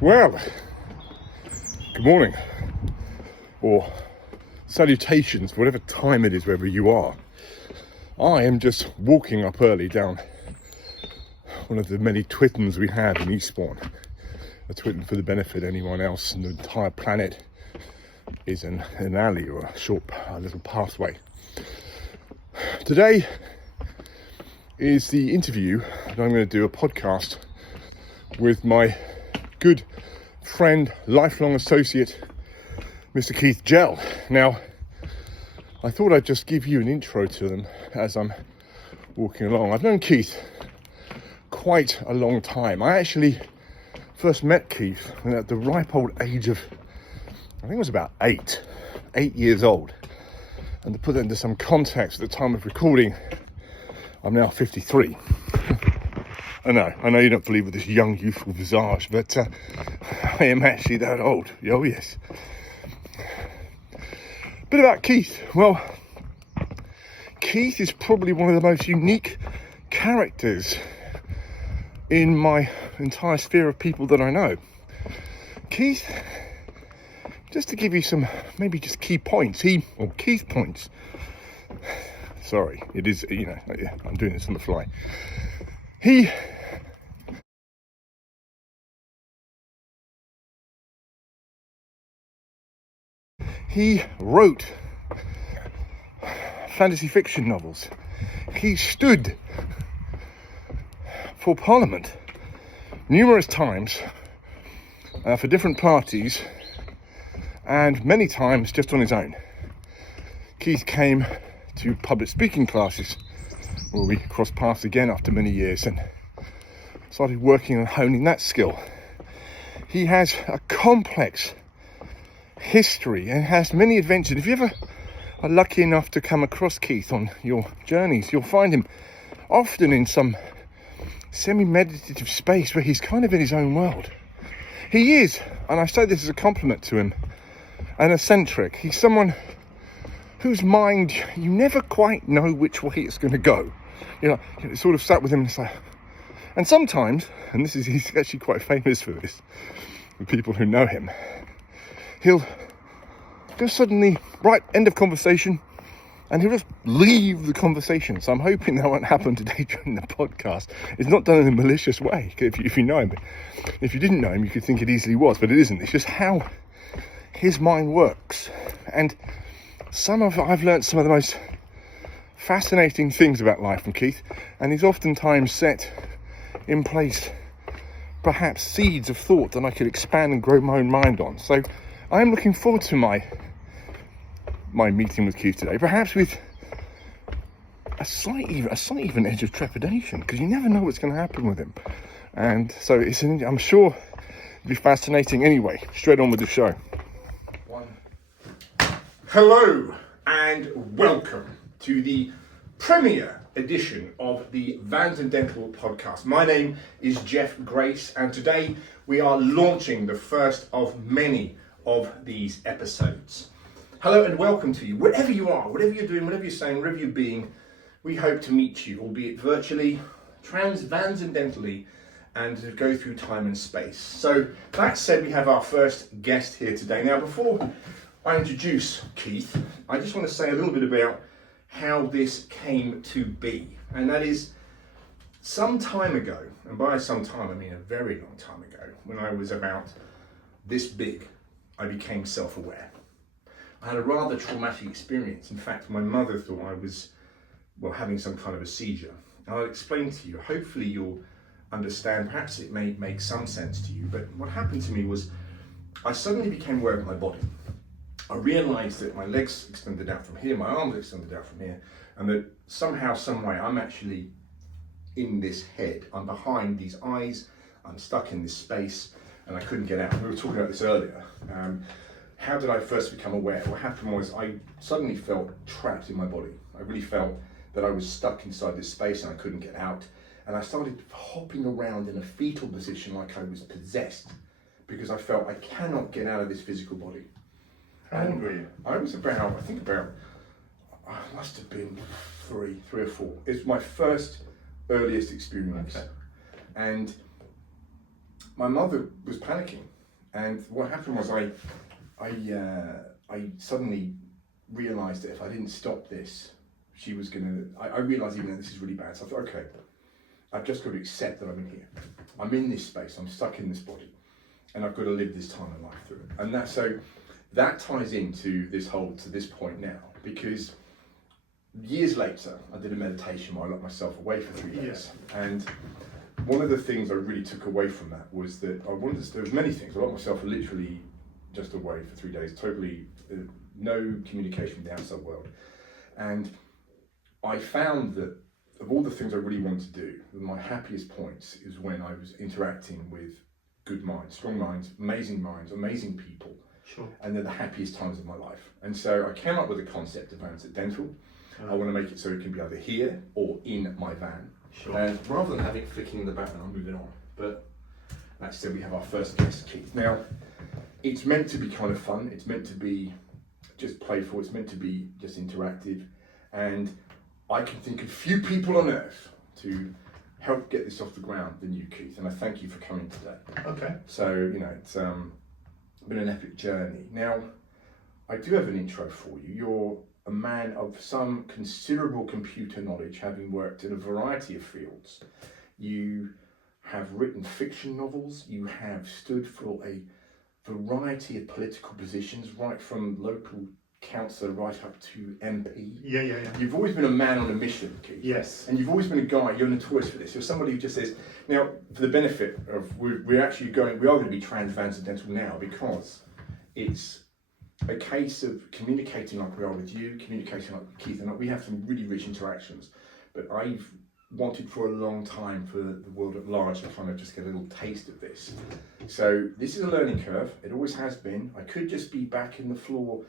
Well, good morning, or salutations, whatever time it is, wherever you are. I am just walking up early down one of the many Twittons we have in Eastbourne. A Twitton, for the benefit of anyone else in the entire planet, is an alley or a little pathway. Today is the interview, and I'm going to do a podcast with my good friend, lifelong associate, Mr. Keith Gell. Now, I thought I'd just give you an intro to them as I'm walking along. I've known Keith quite a long time. I actually first met Keith at the ripe old age of, I think it was about 8 years old. And to put that into some context, at the time of recording, I'm now 53. I know you don't believe with this young, youthful visage, but I am actually that old. Oh, yes. Bit about Keith. Well, Keith is probably one of the most unique characters in my entire sphere of people that I know. Keith, just to give you some, maybe just key points, Keith points. Sorry, it is, I'm doing this on the fly. He wrote fantasy fiction novels. He stood for Parliament numerous times for different parties, and many times just on his own. Keith came to public speaking classes where we crossed paths again after many years and started working on honing that skill. He has a complex history and has many adventures. If you ever are lucky enough to come across Keith on your journeys, you'll find him often in some semi-meditative space where he's kind of in his own world. He is, and I say this as a compliment to him, an eccentric. He's someone whose mind, you never quite know which way it's going to go. It sort of sat with him and say, and sometimes, and he's actually quite famous for this, with people who know him, he'll just suddenly, right, end of conversation, and he'll just leave the conversation. So I'm hoping that won't happen today during the podcast. It's not done in a malicious way, if you know him. If you didn't know him, you could think it easily was, but it isn't. It's just how his mind works. And I've learnt some of the most fascinating things about life from Keith, and he's oftentimes set in place perhaps seeds of thought that I could expand and grow my own mind on. So I'm looking forward to my meeting with Keith today, perhaps with a slight even edge of trepidation, because you never know what's going to happen with him. And so I'm sure it'll be fascinating. Anyway, straight on with the show. Hello and welcome to the premiere edition of the Vancendental podcast. My name is Jeff Grace, and today we are launching the first of many of these episodes. Hello and welcome to you, wherever you are, whatever you're doing, whatever you're saying, wherever you're being. We hope to meet you, albeit virtually, transvancendentally, and to go through time and space. So that said, we have our first guest here today. Now, before I introduce Keith, I just want to say a little bit about how this came to be. And that is, some time ago, and by some time I mean a very long time ago, when I was about this big, I became self-aware. I had a rather traumatic experience. In fact, my mother thought I was, having some kind of a seizure. And I'll explain to you, hopefully you'll understand, perhaps it may make some sense to you, but what happened to me was I suddenly became aware of my body. I realised that my legs extended out from here, my arms extended out from here, and that somehow, some way, I'm actually in this head. I'm behind these eyes, I'm stuck in this space, and I couldn't get out. We were talking about this earlier. How did I first become aware? What happened was I suddenly felt trapped in my body. I really felt that I was stuck inside this space and I couldn't get out. And I started hopping around in a fetal position like I was possessed, because I felt I cannot get out of this physical body. How old were you? I was I must have been three or four. It's my first earliest experience. Okay. And my mother was panicking, and what happened was I suddenly realised that if I didn't stop this, she was gonna. I realised even that this is really bad. So I thought, okay, I've just got to accept that I'm in here. I'm in this space. I'm stuck in this body, and I've got to live this time of life through it. And that ties into this point now, because years later I did a meditation where I locked myself away for 3 days, and one of the things I really took away from that was that there was many things. I locked myself literally just away for 3 days, totally no communication with the outside world. And I found that of all the things I really wanted to do, my happiest points is when I was interacting with good minds, strong minds, amazing people. Sure. And they're the happiest times of my life. And so I came up with a concept of Vancendental. I want to make it so it can be either here or in my van. Sure. And rather than having it flicking in the background, moving on. But that's still, we have our first guest, Keith. Now, it's meant to be kind of fun. It's meant to be just playful. It's meant to be just interactive. And I can think of few people on earth to help get this off the ground than you, Keith. And I thank you for coming today. Okay. So, it's been an epic journey. Now, I do have an intro for you. You're a man of some considerable computer knowledge, having worked in a variety of fields. You have written fiction novels. You have stood for a variety of political positions, right from local councillor right up to MP. Yeah. You've always been a man on a mission, Keith. Yes. And you've always been a guy, you're notorious for this. You're somebody who just says, now, for the benefit of, we are going to be transcendental now, because it's a case of communicating like we are with you, communicating like with Keith, and we have some really rich interactions. But I've wanted for a long time for the world at large to kind of just get a little taste of this. So this is a learning curve. It always has been. I could just be back in the floor,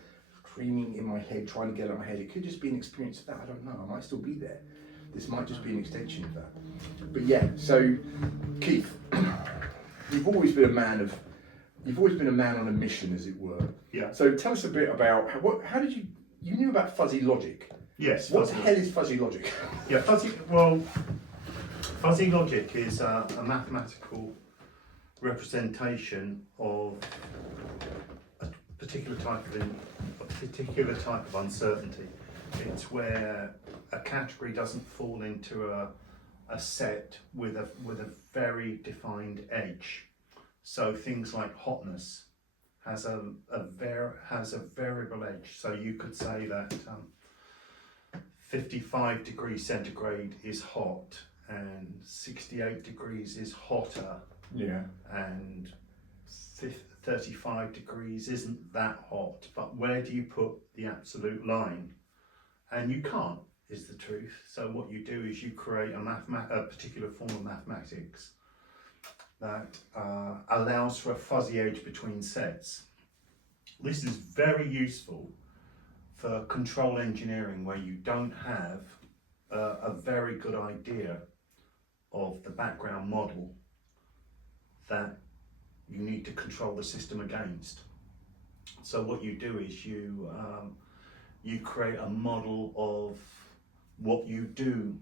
screaming in my head, trying to get out of my head. It could just be an experience of that. I don't know. I might still be there. This might just be an extension of that. But yeah. So, Keith, you've always been a man on a mission, as it were. Yeah. So tell us a bit about how did you knew about fuzzy logic? Yes. What the hell is fuzzy logic? Yeah, fuzzy logic is a mathematical representation of a particular type of uncertainty. It's where a category doesn't fall into a set with a very defined edge. So things like hotness has a variable edge. So you could say that 55 degrees centigrade is hot and 68 degrees is hotter. Yeah. And 35 degrees isn't that hot. But where do you put the absolute line? And you can't, is the truth. So what you do is you create a particular form of mathematics that allows for a fuzzy edge between sets. This is very useful for control engineering, where you don't have a very good idea of the background model that you need to control the system against. So what you do is you create a model of what you do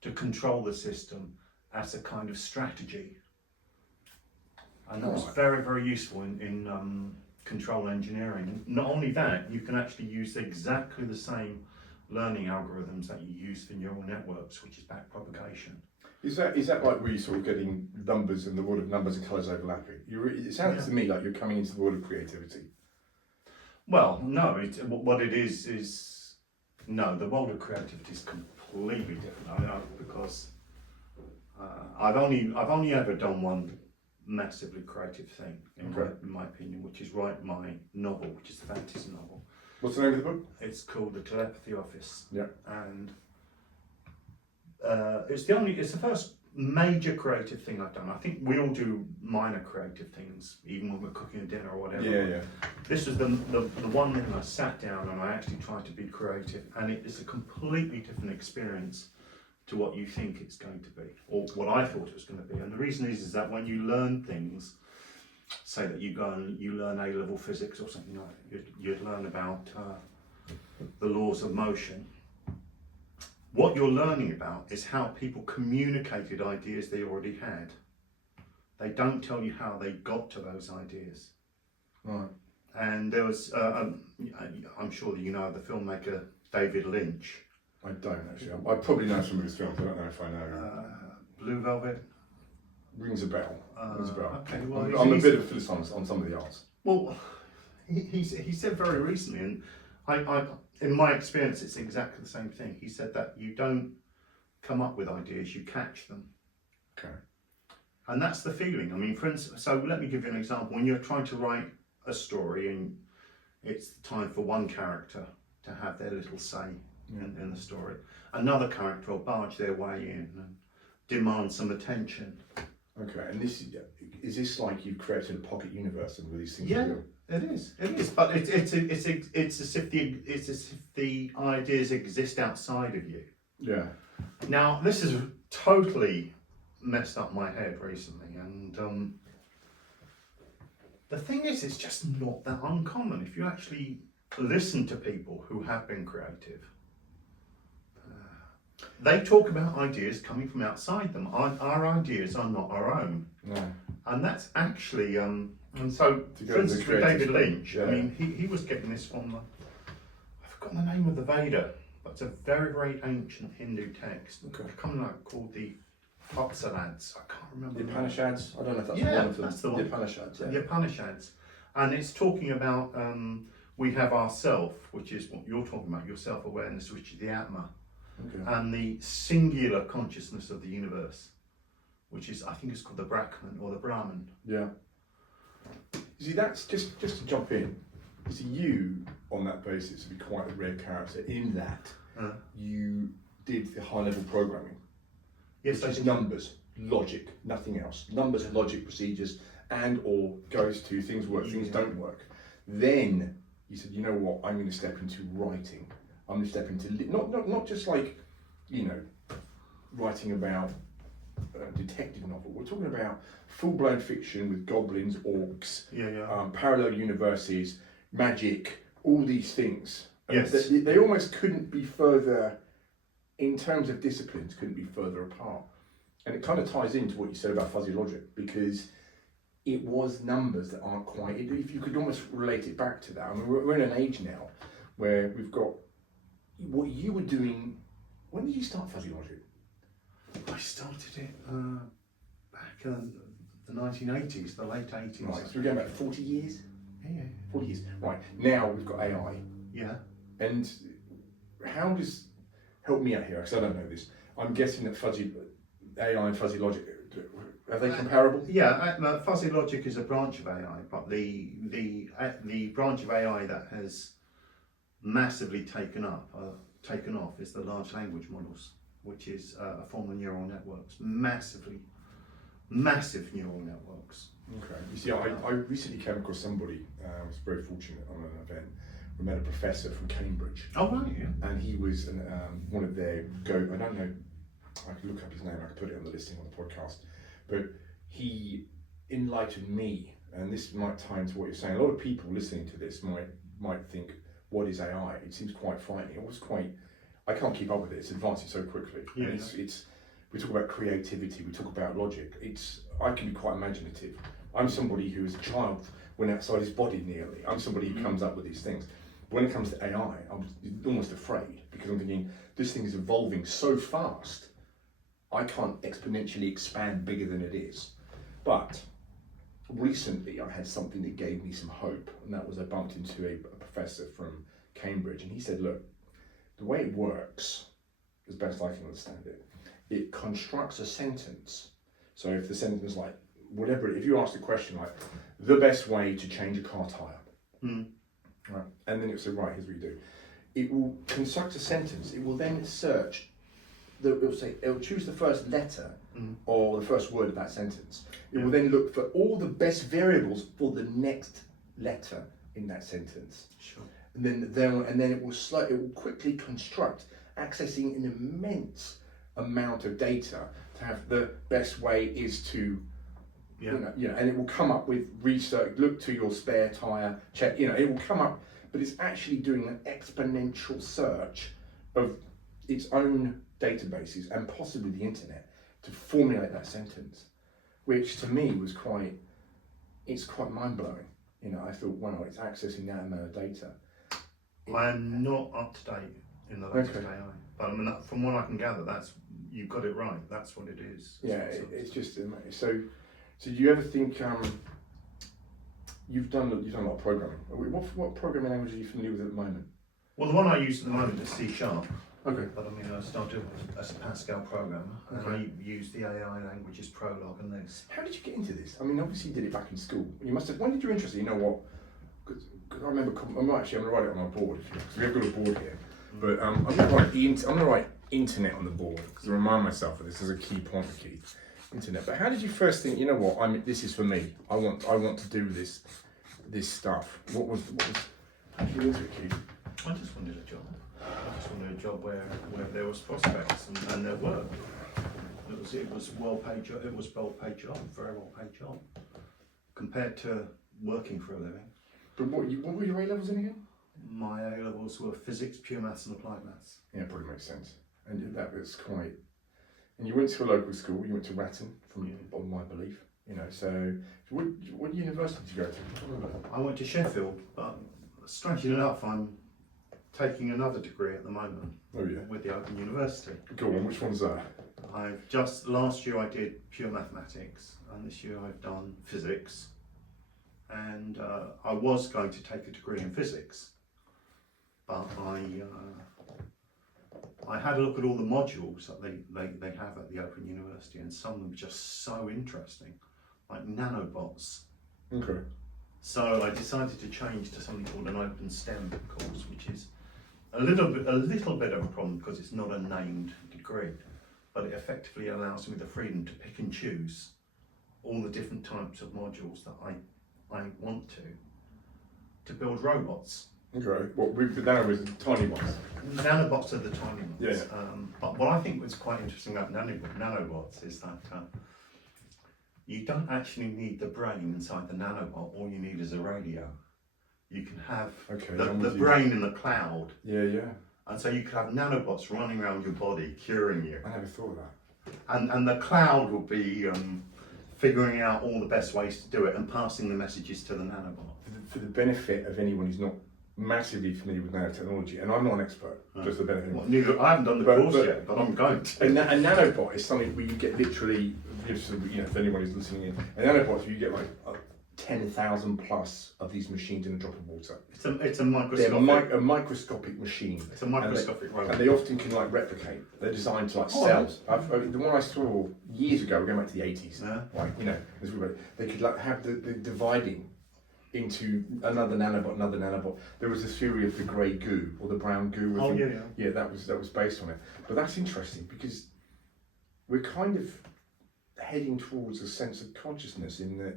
to control the system as a kind of strategy. And that's very, very useful in control engineering. Not only that, you can actually use exactly the same learning algorithms that you use for neural networks, which is backpropagation. Is that like really sort of getting numbers and the world of numbers and colours overlapping? It sounds to me like you're coming into the world of creativity. Well, no. What it is no. The world of creativity is completely different. I know, because I've only ever done one massively creative thing, in my opinion, which is write my novel, which is a fantasy novel. What's the name of the book? It's called The Telepathy Office. Yeah. And it's the first major creative thing I've done. I think we all do minor creative things, even when we're cooking a dinner or whatever. Yeah. This was the one thing I sat down and I actually tried to be creative, and it is a completely different experience to what you think it's going to be, or what I thought it was going to be. And the reason is that when you learn things, say that you go and you learn A-level physics or something like that, you'd learn about the laws of motion. What you're learning about is how people communicated ideas they already had. They don't tell you how they got to those ideas. Right. And there was, I'm sure that you know the filmmaker David Lynch. I don't actually. I probably know some of his films. I don't know if I know. Blue Velvet. Rings a bell. Rings a bell. Okay, well, I'm a bit of a philosopher on some of the arts. Well, he said very recently, and I in my experience, it's exactly the same thing. He said that you don't come up with ideas, you catch them. Okay. And that's the feeling. I mean, for instance, so let me give you an example. When you're trying to write a story and it's time for one character to have their little say in the story, another character will barge their way in and demand some attention. Okay, and this is this like you've created a pocket universe and with these things? Yeah, it is. It is, but it's as if the ideas exist outside of you. Yeah. Now, this has totally messed up my head recently, and the thing is, it's just not that uncommon. If you actually listen to people who have been creative, they talk about ideas coming from outside them. Our ideas are not our own. No. And that's actually, and so, for instance, with David Lynch, I mean, he was getting this from, I've forgotten the name of the Veda, but it's a very, very ancient Hindu text. Okay. Coming like called the Upanishads. I can't remember. The Upanishads? I don't know if that's Yeah, one of them. that's the one. The Upanishads, yeah. The Upanishads. And it's talking about, we have ourself, which is what you're talking about, your self-awareness, which is the Atma. Okay. And the singular consciousness of the universe, which is, I think it's called the Brahman or the Brahman. Yeah. You see, that's just to jump in. See, you on that basis would be quite a rare character in that you did the high level programming. Yes, which is numbers, logic, nothing else. Numbers, logic, procedures, and or goes to things work, things don't work. Then you said, you know what, I'm going to step into writing. I'm going to step into not just like, you know, writing about a detective novel. We're talking about full-blown fiction with goblins, orcs, parallel universes, magic, all these things. Yes. They almost couldn't be further, in terms of disciplines, couldn't be further apart. And it kind of ties into what you said about fuzzy logic, because it was numbers that aren't quite, if you could almost relate it back to that. I mean, we're in an age now where we've got what you were doing. When did you start fuzzy logic? I started it back in the 1980s, the late 80s. Right, so we're going back 40 years? Yeah. 40 years. Right, now we've got AI. Yeah. And how does, help me out here, because I don't know this. I'm guessing that fuzzy AI and fuzzy logic, are they comparable? Yeah, fuzzy logic is a branch of AI, but the branch of AI that has massively taken off is the large language models, which is a form of neural networks, massive neural networks. Okay. You see, I recently came across somebody, I was very fortunate on an event. We met a professor from Cambridge. Oh, right, yeah. And he was one of their I don't know, I could look up his name, I could put it on the listing on the podcast, but he enlightened me, and this might tie into what you're saying. A lot of people listening to this might think, what is AI? It seems quite frightening. I can't keep up with it. It's advancing so quickly. Yeah. And we talk about creativity, we talk about logic. I can be quite imaginative. I'm somebody who as a child went outside his body nearly. I'm somebody who comes up with these things. When it comes to AI, I'm almost afraid, because I'm thinking, this thing is evolving so fast, I can't exponentially expand bigger than it is. But recently I had something that gave me some hope, and that was I bumped into a professor from Cambridge, and he said, look, the way it works, as best I can understand it, it constructs a sentence. So if the sentence like, whatever, if you ask the question like, the best way to change a car tyre, right, and then it will say, right, here's what you do. It will construct a sentence, it will then search, it will choose the first letter or the first word of that sentence. It will then look for all the best variables for the next letter in that sentence. Sure. And then it will quickly construct, accessing an immense amount of data to have the best way is to, and it will come up with research, look to your spare tyre, check, it will come up, but it's actually doing an exponential search of its own databases and possibly the internet to formulate that sentence, which to me was it's quite mind-blowing. You know, I thought, wow, it's accessing that amount of data. I'm not up to date in the latest AI, but I mean, from what I can gather, you've got it right. That's what it is. Yeah, it's just so. Do you ever think you've done a lot of programming? What programming language are you familiar with at the moment? Well, the one I use at the moment is C#. Okay. But I mean, I started as a Pascal programmer, and I use the AI languages Prolog and this. How did you get into this? I mean, obviously you did it back in school. You must have. When did you interest? You know what? Because I remember. I'm going to write it on my board because we've got a board here. But I'm going to write internet on the board because I remind myself of this as a key point, Keith. Internet. But how did you first think? You know what? This is for me. I want to do this stuff. What was? How did you get into it, Keith? I just wanted a job. I just wanted a job where there was prospects and there were. It was well paid job. It was well paid job, very well paid job, compared to working for a living. But what were your A levels in again? My A levels were physics, pure maths, and applied maths. Yeah, probably makes sense. And that was quite. And you went to a local school. You went to Ratton, from my belief. You know, so what university did you go to? I went to Sheffield, but strangely enough, I'm taking another degree at the moment. Oh yeah. With the Open University. Go on. Which one's that? Last year I did pure mathematics, and this year I've done physics. And I was going to take a degree in physics, but I had a look at all the modules that they have at the Open University, and some of them are just so interesting, like nanobots. Okay. So I decided to change to something called an open STEM course, which is a little bit of a problem because it's not a named degree, but it effectively allows me the freedom to pick and choose all the different types of modules that I want to build robots. Okay. What with the tiny ones? Nanobots are the tiny ones. Yeah. But what I think was quite interesting about nanobots is that you don't actually need the brain inside the nanobot. All you need is a radio. You can have the brain in the cloud. Yeah, yeah. And so you could have nanobots running around your body, curing you. I never thought of that. And the cloud will be figuring out all the best ways to do it and passing the messages to the nanobot. For the benefit of anyone who's not massively familiar with nanotechnology, and I'm not an expert, just the benefit. Well, I haven't done the course yet, but I'm going to. A nanobot is something where you get literally, if anyone is listening in, a nanobot, you get like 10,000 plus of these machines in a drop of water. It's a microscopic. They're a microscopic machine. It's a microscopic robot. And they often can replicate. They're designed to cells. The one I saw years ago, going back to the 80s, they could have the dividing into another nanobot. There was a theory of the grey goo or the brown goo. Yeah, that was based on it. But that's interesting because we're kind of heading towards a sense of consciousness in that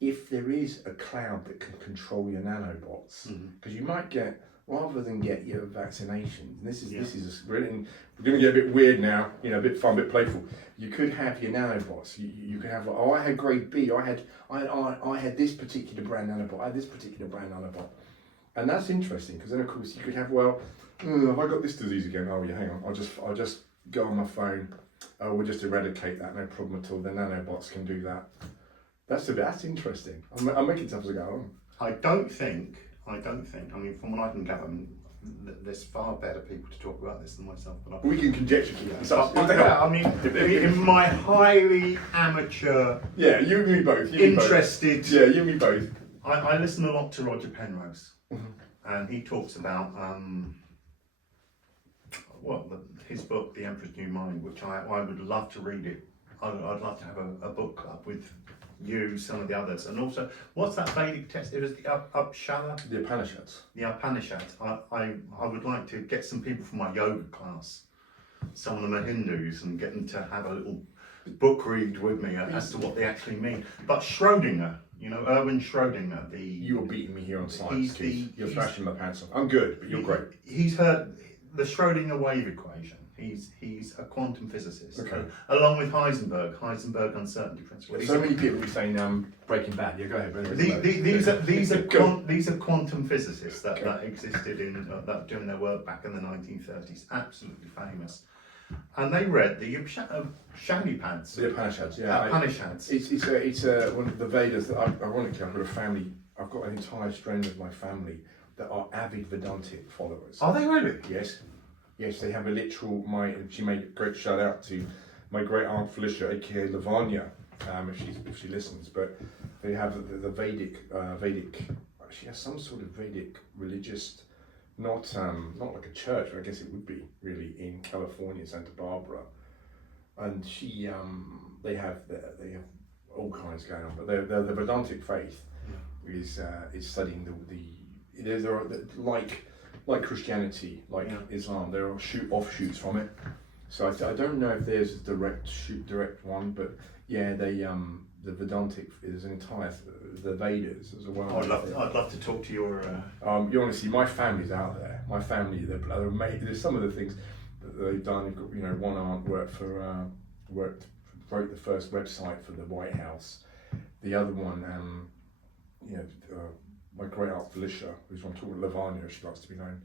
if there is a cloud that can control your nanobots, because you might get, rather than get your vaccination, we're going to get a bit weird now, a bit fun, a bit playful. You could have your nanobots. You could have, I had grade B. I had this particular brand nanobot. I had this particular brand nanobot, and that's interesting because then of course you could have, have I got this disease again? Oh yeah, hang on. I'll just go on my phone. Oh, we'll just eradicate that. No problem at all. The nanobots can do that. That's interesting. I'm making it up as I go on. I don't think. I mean, from what I can gather, there's far better people to talk about this than myself. But we can conjecture. In my highly amateur. Yeah, you and me both. Interested. Yeah, you and me both. I listen a lot to Roger Penrose, and he talks about his book, The Emperor's New Mind, which I would love to read it. I'd love to have a book club with you, some of the others, and also what's that Vedic text? It was the Upshala. The Upanishads. The Upanishads. I would like to get some people from my yoga class. Some of them are Hindus, and get them to have a little book read with me as to what they actually mean. But Schrödinger, Erwin Schrödinger, you're beating me here on science. You're flashing my pants off. I'm good, but you're great. He's heard the Schrödinger wave equation. He's a quantum physicist, along with Heisenberg uncertainty principle. So many people be saying Breaking Bad. Yeah, go ahead. These are quantum physicists that existed in that doing their work back in the 1930s. Absolutely famous, and they read the Upanishads. The Upanishads, yeah. Upanishads. It's one of the Vedas that ironically I've got a family. I've got an entire strain of my family that are avid Vedantic followers. Are they really? Yes, yes, they have a literal. She made a great shout out to my great aunt Felicia, aka Lavanya, if she listens. But they have the Vedic. She has some sort of Vedic religious, not like a church, but I guess it would be really in California, Santa Barbara, and they have all kinds going on. But the Vedantic faith is studying there are like Christianity, like Islam, there are offshoots from it. So I don't know if there's a direct one, but yeah, the Vedantic is an entire the Vedas as well. I'd love to talk to your. You want to see my family's out there. My family, they're amazing. There's some of the things that they've done. You know, one aunt wrote the first website for the White House. The other one, my great aunt Felicia, who's I'm talking Lavanya, she likes to be known,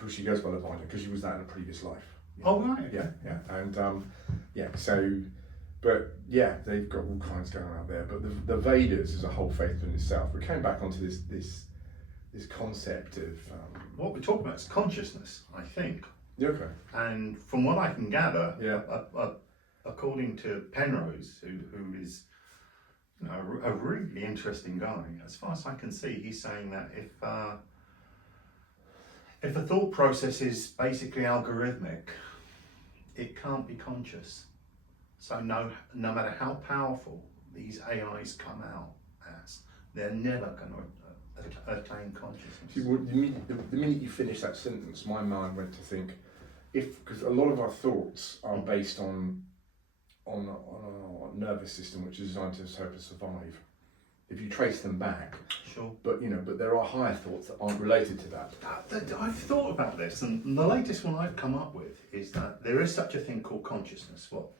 who she goes by Lavanya because she was that in a previous life. Oh right. Yeah, and so, but yeah, they've got all kinds going on out there. But the Vedas is a whole faith in itself. We came back onto this concept of what we're talking about is consciousness, I think. Yeah, okay. And from what I can gather, according to Penrose, who is a really interesting guy, as far as I can see, he's saying that if a thought process is basically algorithmic, it can't be conscious. So no matter how powerful these AIs come out as, they're never going to attain consciousness. See, the minute you finish that sentence, my mind went to think, because a lot of our thoughts are based on our nervous system, which is designed to help us survive. If you trace them back, sure. But there are higher thoughts that aren't related to that. I've thought about this, and the latest one I've come up with is that there is such a thing called consciousness. What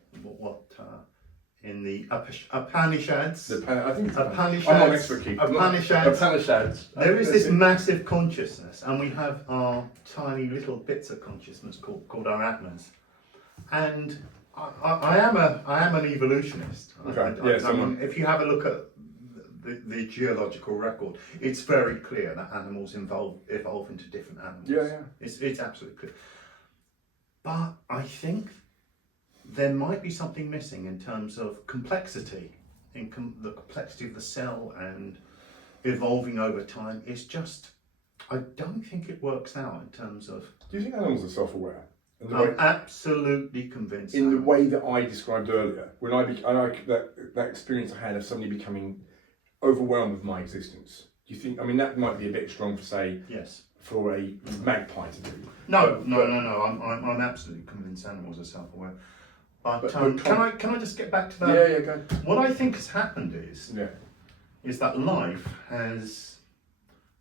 in the Upanishads? I think it's Upanishads. I'm not an expert, Keith. Upanishads. There is this massive consciousness, and we have our tiny little bits of consciousness called our atmas. And I am an evolutionist. Okay. I mean, if you have a look at the geological record, it's very clear that animals evolve into different animals. Yeah. It's absolutely clear. But I think there might be something missing in terms of complexity, the complexity of the cell and evolving over time. It's just, I don't think it works out in terms of. Do you think animals are self-aware? I'm absolutely convinced. In the way that I described earlier, when that experience I had of suddenly becoming overwhelmed with my existence. Do you think? I mean, that might be a bit strong for say. Yes. For a magpie to do. No. I'm absolutely convinced animals are self-aware. But can I just get back to that? Yeah, go. What I think has happened is that life has,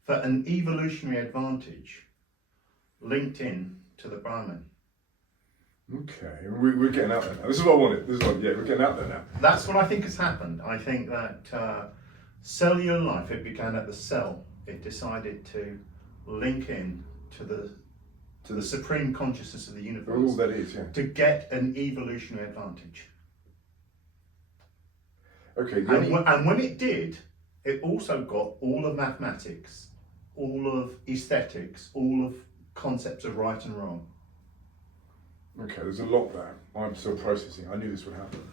for an evolutionary advantage, linked in to the Brahman. Okay, we're getting out there now. This is what I wanted. We're getting out there now. That's what I think has happened. I think that cellular life, it began at the cell. It decided to link in to the supreme consciousness of the universe. Oh, that is, yeah. To get an evolutionary advantage. Okay. And when it did, it also got all of mathematics, all of aesthetics, all of concepts of right and wrong. Okay, there's a lot there. I'm still processing. I knew this would happen.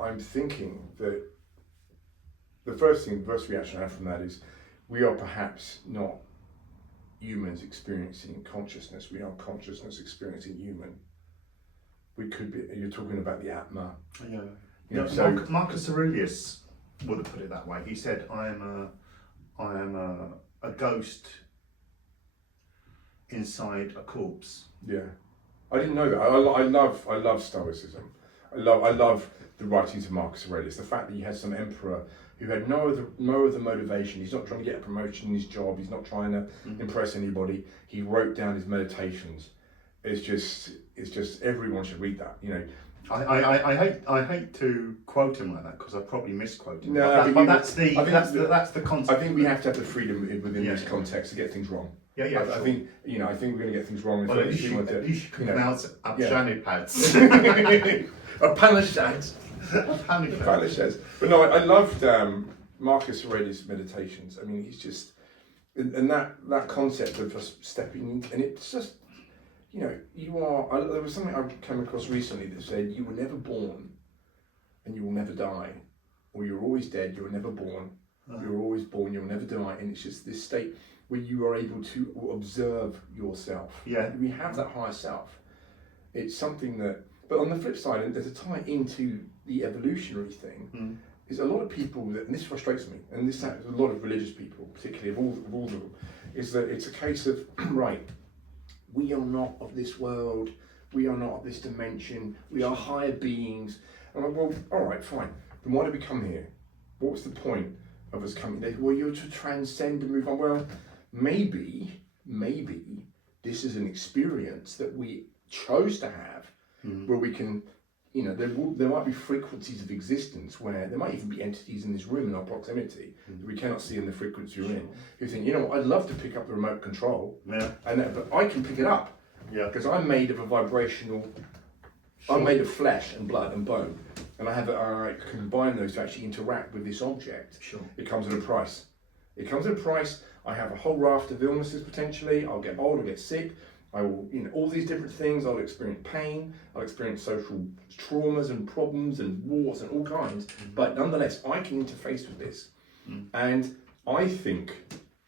I'm thinking that the first reaction I have from that is we are perhaps not humans experiencing consciousness. We are consciousness experiencing human. We could be. You're talking about the Atma. Yeah. So Marcus Aurelius would have put it that way. He said, "I am a ghost inside a corpse." Yeah, I didn't know that. I love Stoicism. I love the writings of Marcus Aurelius. The fact that he has some emperor who had no other motivation. He's not trying to get a promotion in his job. He's not trying to impress anybody. He wrote down his meditations. It's just everyone should read that. I hate to quote him like that because I probably misquote him. No, but that's the concept. I think we have to have the freedom within this context to get things wrong. Yeah, I sure. think, I think we're going to get things wrong. Well, at least you can pronounce Upshanipads. A Upanishads. Upanishads. But no, I loved Marcus Aurelius' meditations. I mean, he's just, and that concept of just stepping into, and it's just, there was something I came across recently that said you were never born and you will never die, or you're always dead, you were never born, you're always born, you'll never die, and it's just this state where you are able to observe yourself. Yeah. We have that higher self. It's something that, but on the flip side, and there's a tie into the evolutionary thing, is a lot of people that, and this frustrates me, and this happens a lot of religious people, particularly of all of them, is that it's a case of, right, we are not of this world, we are not of this dimension, we are higher beings. And I'm like, well, all right, fine. Then why did we come here? What was the point of us coming there? Well, you're to transcend and move on. Well, maybe this is an experience that we chose to have, where we can, there might be frequencies of existence where there might even be entities in this room in our proximity that we cannot see in the frequency you're in. You think, I'd love to pick up the remote control, but I can pick it up, because I'm made of a vibrational. I'm made of flesh and blood and bone, and I combine those to actually interact with this object. Sure. It comes at a price. I have a whole raft of illnesses potentially. I'll get old, I'll get sick. I will, all these different things. I'll experience pain. I'll experience social traumas and problems and wars and all kinds. But nonetheless, I can interface with this. And I think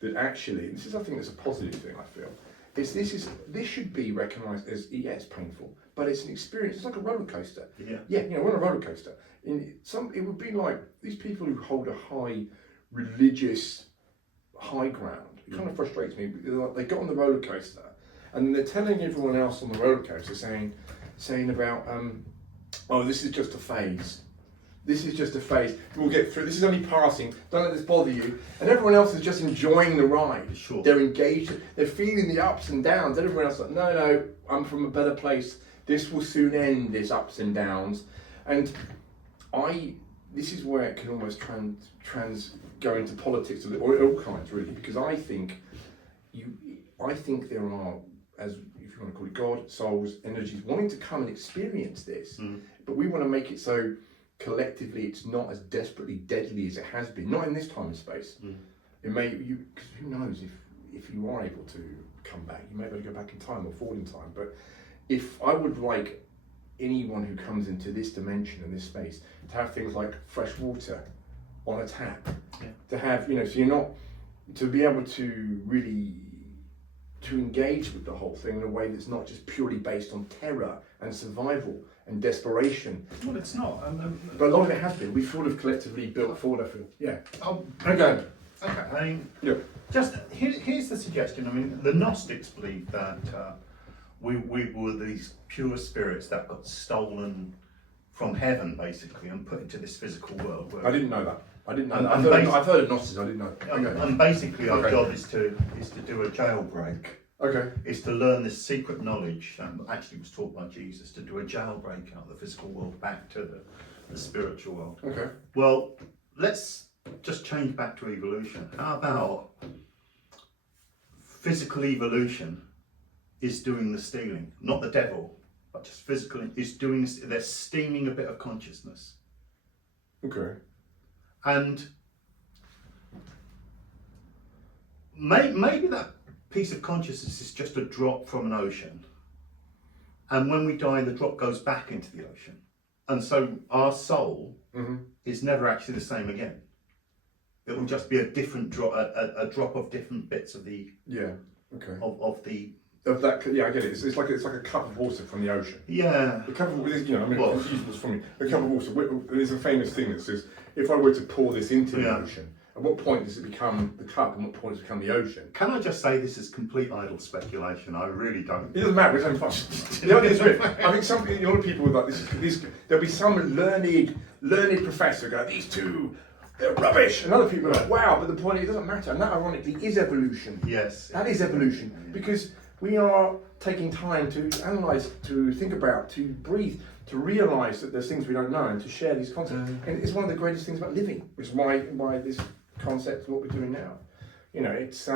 that actually, I think that's a positive thing. I feel this should be recognised as it's painful, but it's an experience. It's like a roller coaster. Yeah. We're on a roller coaster. It would be like these people who hold a high religious high ground. It kind of frustrates me. They got on the roller coaster, and they're telling everyone else on the roller coaster, saying about, this is just a phase. This is just a phase. We'll get through. This is only passing. Don't let this bother you. And everyone else is just enjoying the ride. Sure. They're engaged. They're feeling the ups and downs. And everyone else is like, no, I'm from a better place. This will soon end, this ups and downs. And this is where it can almost go into politics or all kinds, really, because I think there are, as if you want to call it, God, souls, energies wanting to come and experience this, but we want to make it so collectively it's not as desperately deadly as it has been. Not in this time and space. It may, because who knows if you are able to come back, you may be able to go back in time or forward in time. But if I would like anyone who comes into this dimension and this space to have things like fresh water on a tap, to have, so you're not, to be able to really to engage with the whole thing in a way that's not just purely based on terror and survival and desperation. Well, it's not. But a lot of it has been. We've sort of collectively built forward, I feel. Yeah. Okay. I mean, yeah. Just here's the suggestion. I mean, the Gnostics believed that we were these pure spirits that got stolen from heaven, basically, and put into this physical world. I didn't know that. I didn't know that. I've heard of Gnostics. I didn't know. Okay. And basically, our job is to do a jailbreak. Okay. Is to learn this secret knowledge that actually was taught by Jesus, to do a jailbreak out of the physical world back to the spiritual world. Okay. Well, let's just change back to evolution. How about physical evolution is doing the stealing, not the devil, but just physical is doing this. They're stealing a bit of consciousness. Okay. And maybe that piece of consciousness is just a drop from an ocean, and when we die the drop goes back into the ocean, and so our soul is never actually the same again. It will just be a different drop, a drop of different bits of the of that. Yeah, I get it. It's like a cup of water from the ocean. Yeah. The cup of the cup of water. There's a famous thing that says, if I were to pour this into the ocean, at what point does it become the cup and what point does it become the ocean? Can I just say this is complete idle speculation? I really don't. It doesn't matter, it's having fun. The only is, I think a lot of people are like, there'll be some learned professor go, these two, they're rubbish. And other people are like, wow, but the point is, it doesn't matter. And that ironically is evolution. Yes. That is evolution. Because we are taking time to analyse, to think about, to breathe, to realise that there's things we don't know and to share these concepts. And it's one of the greatest things about living, which is why this concept of what we're doing now. It's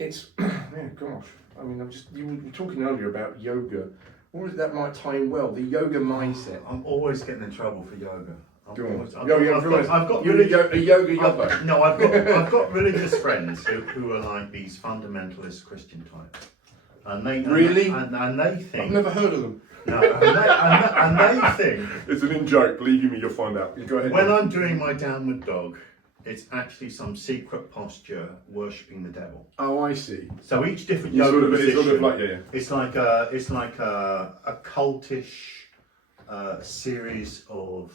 it's yeah, gosh. I mean, you were talking earlier about yoga. What was that might tie in well? The yoga mindset. I'm always getting in trouble for yoga. I've got a yoga yobbo. No, I've got religious friends who are like these fundamentalist Christian types, and they really and they think I've never heard of them. No, and they think it's an in-joke. Believe me, you'll find out. You go ahead. When I'm doing my downward dog, it's actually some secret posture worshipping the devil. Oh, I see. So each different yoga position, it's sort of like it's like a cultish series of.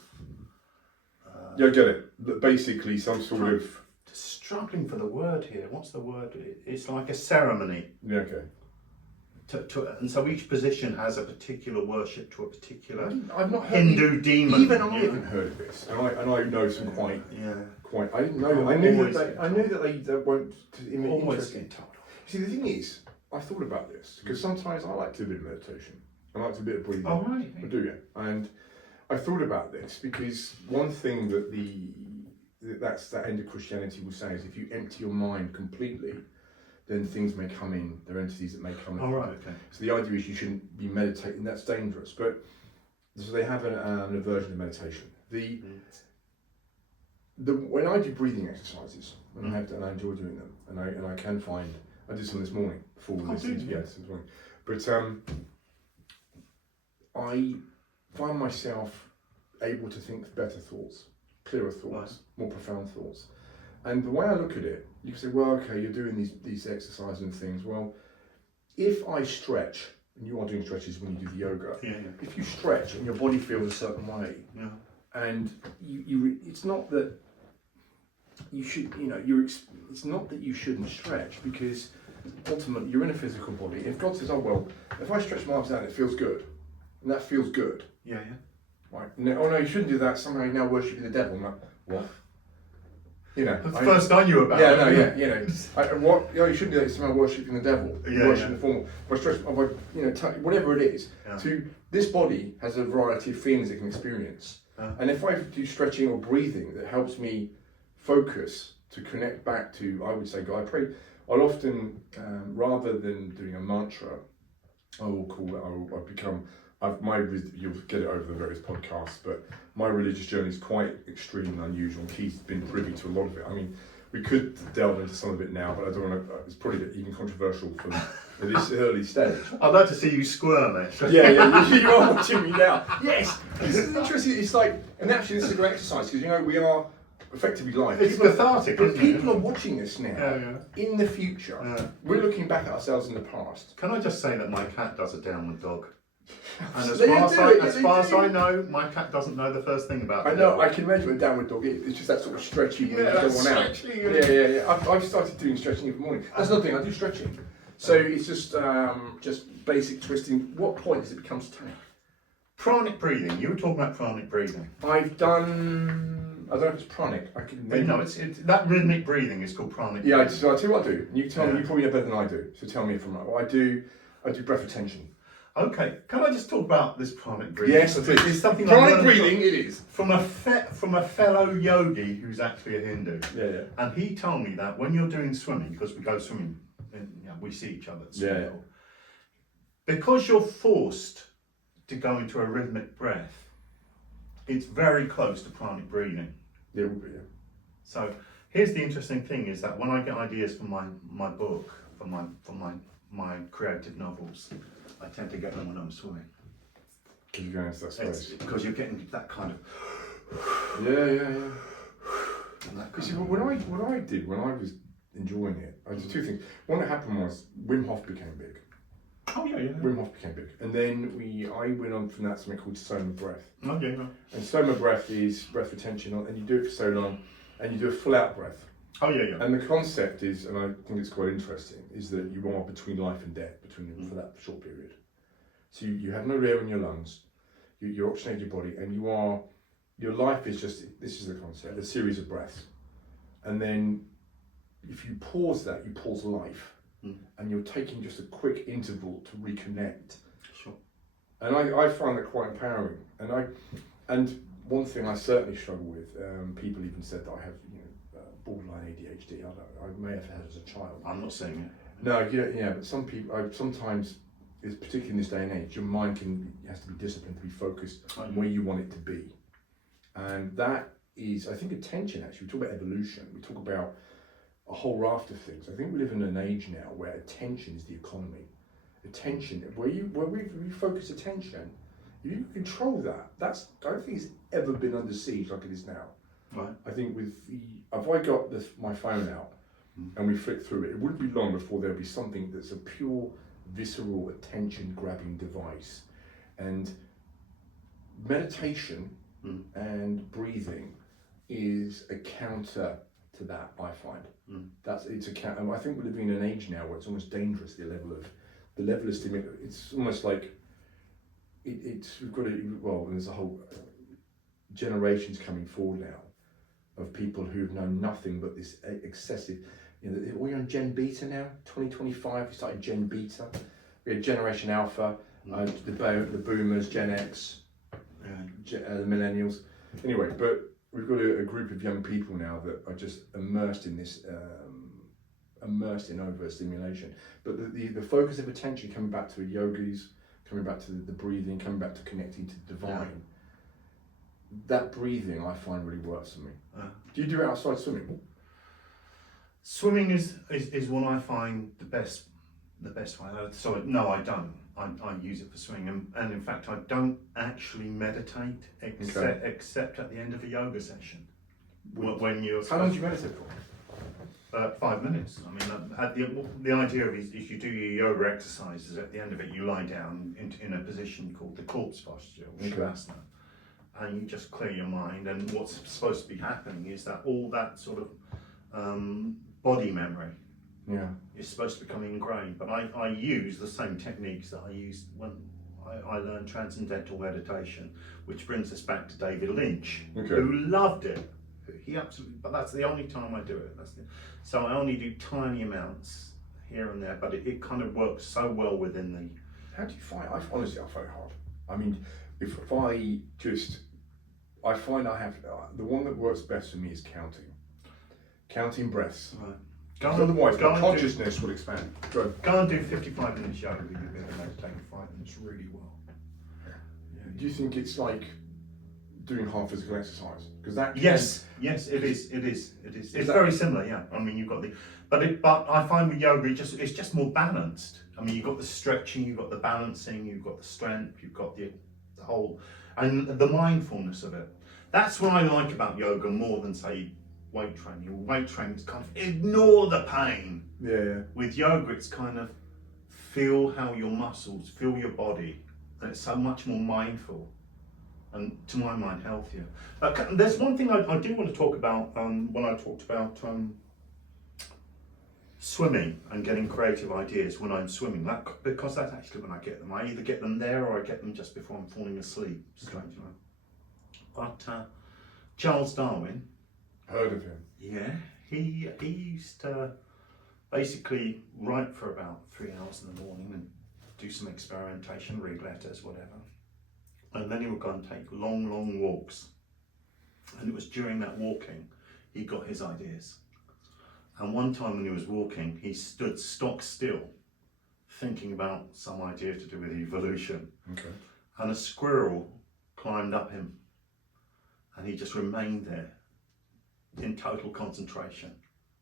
Yeah, I get it. Basically, some sort of struggling for the word here. What's the word? It's like a ceremony. Yeah. Okay. And so each position has a particular worship to a particular I've not heard Hindu demon. Even I haven't heard of this, and I know some quite. I didn't know. I knew that they won't. Always get told. See, the thing is, I thought about this because sometimes I like to do a bit of meditation. I like to do a bit of breathing. Oh right. I do, yeah. And I thought about this because one thing that that end of Christianity will say is if you empty your mind completely, then things may come in. There are entities that may come in. Oh, right, okay. So the idea is you shouldn't be meditating. That's dangerous. But so they have an aversion to meditation. When I do breathing exercises, and I enjoy doing them, and I can find I did some this morning before this morning. But I find myself able to think better thoughts, clearer thoughts, more profound thoughts. And the way I look at it, you can say, well, okay, you're doing these exercises and things. Well, if I stretch, and you are doing stretches when you do the yoga, if you stretch and your body feels a certain way, and it's not that you should, it's not that you shouldn't stretch because ultimately you're in a physical body. If God says, oh, well, if I stretch my arms out, it feels good, and that feels good. Right. No, oh no, you shouldn't do that. Somehow you're now worshipping the devil. No, what? That's the first I knew about. You shouldn't do that. Somehow worshipping the devil. Worshipping the form. By stretch, whatever it is. To this body has a variety of feelings it can experience, and if I do stretching or breathing that helps me focus to connect back to, I would say, God, I pray. I'll often, rather than doing a mantra, you'll get it over the various podcasts, but my religious journey is quite extreme and unusual, and Keith's been privy to a lot of it. I mean, we could delve into some of it now, but I don't want to, it's probably even controversial for this early stage. I'd like to see you squirm it. You are watching me now. Yes, this is interesting. It's like, and actually this is a great exercise, because we are effectively live. It's cathartic, but people are watching this now. In the future. We're looking back at ourselves in the past. Can I just say that my cat does a downward dog? And as far as I know, my cat doesn't know the first thing about it. I know, I can imagine what a downward dog is. It's just that sort of stretching when you go on out. Yeah. I've started doing stretching in the morning. That's another thing, I do stretching. So it's just basic twisting. What point does it become static? Pranic breathing. You were talking about pranic breathing. I've done, I don't know if it's pranic. No, it's that rhythmic breathing is called pranic breathing. Yeah, so I'll tell you what I do. You tell me, you probably know better than I do. So tell me if I'm right. Well, I do breath retention. Okay, can I just talk about this pranic breathing? Yes, please. It's something pranic breathing. It is from a fellow yogi who's actually a Hindu. Yeah. And he told me that when you're doing swimming, because we go swimming, and we see each other at swimming pool, because you're forced to go into a rhythmic breath, it's very close to pranic breathing. Yeah, it will be. Yeah. So here's the interesting thing: is that when I get ideas for my book, for my creative novels, I tend to get them when I'm swimming. Because you're going into that space. Because you're getting that kind of. Yeah. Because what I did when I was enjoying it, I did two things. One that happened was Wim Hof became big. Oh yeah. Wim Hof became big, and then I went on from that something called Soma breath. Oh yeah. And Soma breath is breath retention, and you do it for so long, and you do a full out breath. Oh yeah. And the concept is, and I think it's quite interesting, is that you are between life and death for that short period. So you have no air in your lungs, you're oxygenating your body, and your life is just, this is the concept, a series of breaths. And then if you pause that, you pause life, and you're taking just a quick interval to reconnect. Sure. And I find that quite empowering. And one thing I certainly struggle with, people even said that I have borderline ADHD. I may have had as a child. I'm not saying it. No, you don't. Yeah, but some people sometimes, it's particularly in this day and age, your mind has to be disciplined to be focused on where you want it to be, and that is, I think, attention. Actually, we talk about evolution. We talk about a whole raft of things. I think we live in an age now where attention is the economy. Attention, where we focus attention, if you control that, I don't think it's ever been under siege like it is now. Right. I think if I got my phone out and we flick through it, it wouldn't be long before there'll be something that's a pure, visceral, attention-grabbing device. And meditation and breathing is a counter to that, I find. It's a counter. I think we're living in an age now where it's almost dangerous, the level of stimulation. It's almost like we've got there's a whole generations coming forward now of people who've known nothing but this excessive, we're on Gen Beta now, 2025, we started Gen Beta. We had Generation Alpha, the Boomers, Gen X, the Millennials. Anyway, but we've got a group of young people now that are just immersed in this, overstimulation. But the focus of attention, coming back to the yogis, coming back to the breathing, coming back to connecting to the divine, that breathing I find really works for me. Do you do it outside swimming? Swimming is what I find the best way. So no, I don't. I use it for swimming, and in fact I don't actually meditate except at the end of a yoga session. When you're how long do you meditate for? 5 minutes. I mean, the idea is you do your yoga exercises. At the end of it, you lie down in a position called the corpse posture, or shavasana, and you just clear your mind. And what's supposed to be happening is that all that sort of body memory is supposed to become ingrained. But I use the same techniques that I used when I learned Transcendental meditation, which brings us back to David Lynch, who loved it. He absolutely, but that's the only time I do it. So I only do tiny amounts here and there, but it kind of works so well within the. How do you find? Honestly, I find it hard. I mean, I find I have the one that works best for me is counting breaths. Right. Otherwise, my consciousness will expand. Go and do 55 minutes yoga. You'll be able to meditate 5 minutes really well. Yeah. Do you think it's like doing hard physical exercise? Because that yes, it is. It's very similar. Yeah, I mean, you've got but I find with yoga it's just more balanced. I mean, you've got the stretching, you've got the balancing, you've got the strength, you've got the whole, and the mindfulness of it. That's what I like about yoga more than say weight training. Weight training is kind of ignore the pain. Yeah. With yoga, it's kind of feel how your muscles, feel your body, and it's so much more mindful. And to my mind, healthier. There's one thing I do want to talk about when I talked about swimming and getting creative ideas when I'm swimming. Because that's actually when I get them. I either get them there or I get them just before I'm falling asleep. Strange, But Charles Darwin. Heard of him? Yeah, he used to basically write for about 3 hours in the morning and do some experimentation, read letters, whatever. And then he would go and take long walks. And it was during that walking he got his ideas. And one time when he was walking, he stood stock still, thinking about some idea to do with evolution. Okay. And a squirrel climbed up him. And he just remained there in total concentration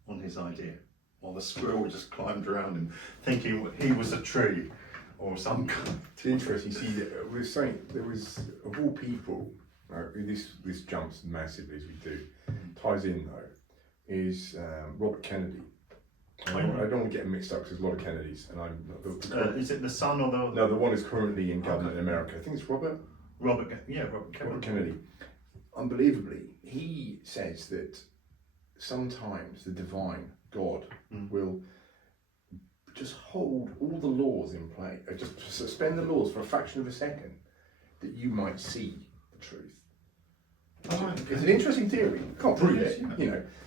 on his idea, while the squirrel just climbed around him, thinking he was a tree. Or some kind. It's interesting. See, we were saying there was, of all people, this jumps massively as we do. Ties in though, is Robert Kennedy. I don't want to get him mixed up because there's a lot of Kennedys, and is it the son or the? No, the one is currently in government in America. I think it's Robert Kennedy. Unbelievably, he says that sometimes the divine God will just hold all the laws in play, just suspend the laws for a fraction of a second, that you might see the truth. It's an interesting theory. Can't prove it,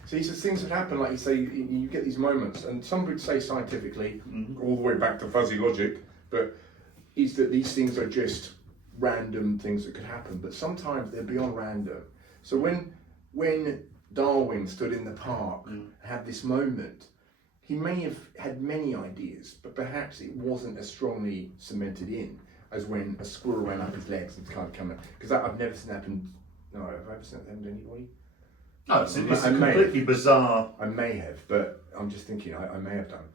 So he says things that happen, like you say, you get these moments, and some would say scientifically, all the way back to fuzzy logic, but is that these things are just random things that could happen, but sometimes they're beyond random. So when Darwin stood in the park and had this moment, he may have had many ideas, but perhaps it wasn't as strongly cemented in as when a squirrel ran up his legs and kind of come out. Because I've never seen that happen. No, have I ever seen that happen to anybody? No, it's a completely bizarre. I may have, but I'm just thinking I may have done.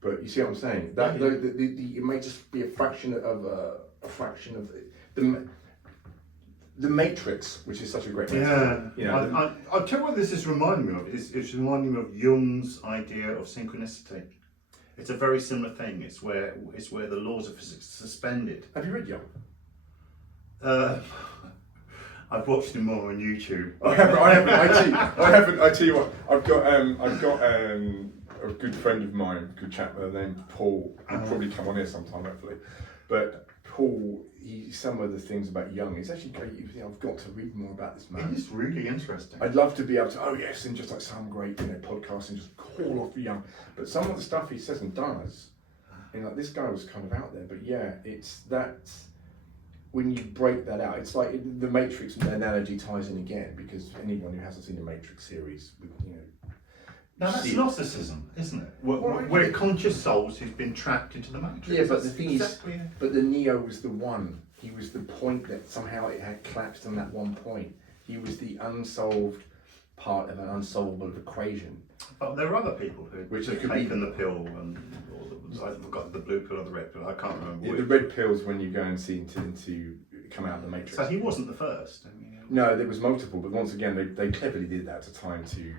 But you see what I'm saying? That it may just be a fraction of the Matrix, which is such a great metaphor. Yeah, I'll tell you what this is reminding me of. It's reminding me of Jung's idea of synchronicity. It's a very similar thing. It's where the laws of physics are suspended. Have you read Jung? I've watched him more on YouTube. I haven't. I tell you what. I've got a good friend of mine, good chap named Paul. He'll probably come on here sometime, hopefully. But Paul, some of the things about Jung, it's actually great. I've got to read more about this man. It's really interesting. I'd love to be able to, and just like some great, podcast and just call off Jung. But some of the stuff he says and does, like this guy was kind of out there. But yeah, it's that. When you break that out, it's like the Matrix analogy ties in again, because anyone who hasn't seen the Matrix series, Now that's Gnosticism, isn't it? We're conscious souls who've been trapped into the Matrix. Yeah, but the thing is, but the Neo was the one. He was the point that somehow it had collapsed on that one point. He was the unsolved part of an unsolvable equation. But there are other people who've taken the pill I've forgotten the blue pill or the red pill. I can't remember. Yeah, the red pill's when you go and see into come out of the Matrix. So he wasn't the first. No, there was multiple, but once again, they cleverly did that to tie into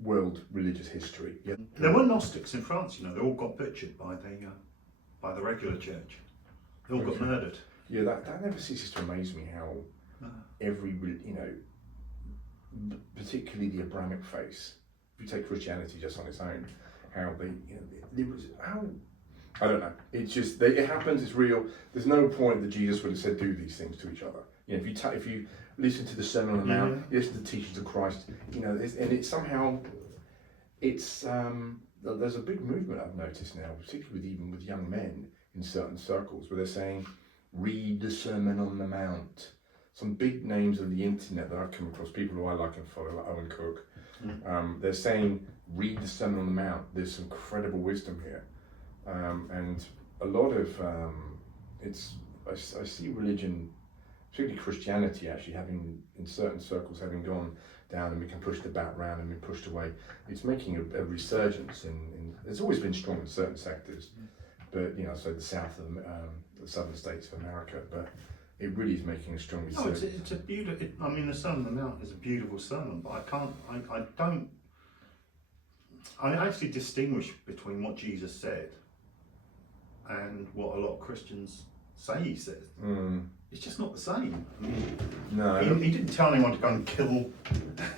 world religious history. Yeah. There were Gnostics in France. They all got butchered by the regular church. They all got murdered. Yeah, that never ceases to amaze me how every particularly the Abrahamic faith. If you take Christianity just on its own. How I don't know. It's just it happens. It's real. There's no point that Jesus would have said do these things to each other. If you listen to the Sermon on the Mount, you listen to the teachings of Christ. And it's somehow there's a big movement I've noticed now, particularly even with young men in certain circles, where they're saying read the Sermon on the Mount. Some big names of the internet that I've come across, people who I like and follow, like Owen Cook. They're saying read the Sermon on the Mount. There's some incredible wisdom here, and a lot of I see religion, particularly Christianity, actually having in certain circles having gone down and we can push the bat round and been pushed away. It's making a resurgence, and it's always been strong in certain sectors, but so the the southern states of America, but. It really is making a strong resurgence. It's a beautiful. The Sermon on the Mount is a beautiful sermon, but I actually distinguish between what Jesus said and what a lot of Christians say he said. It's just not the same. No, he didn't tell anyone to go and kill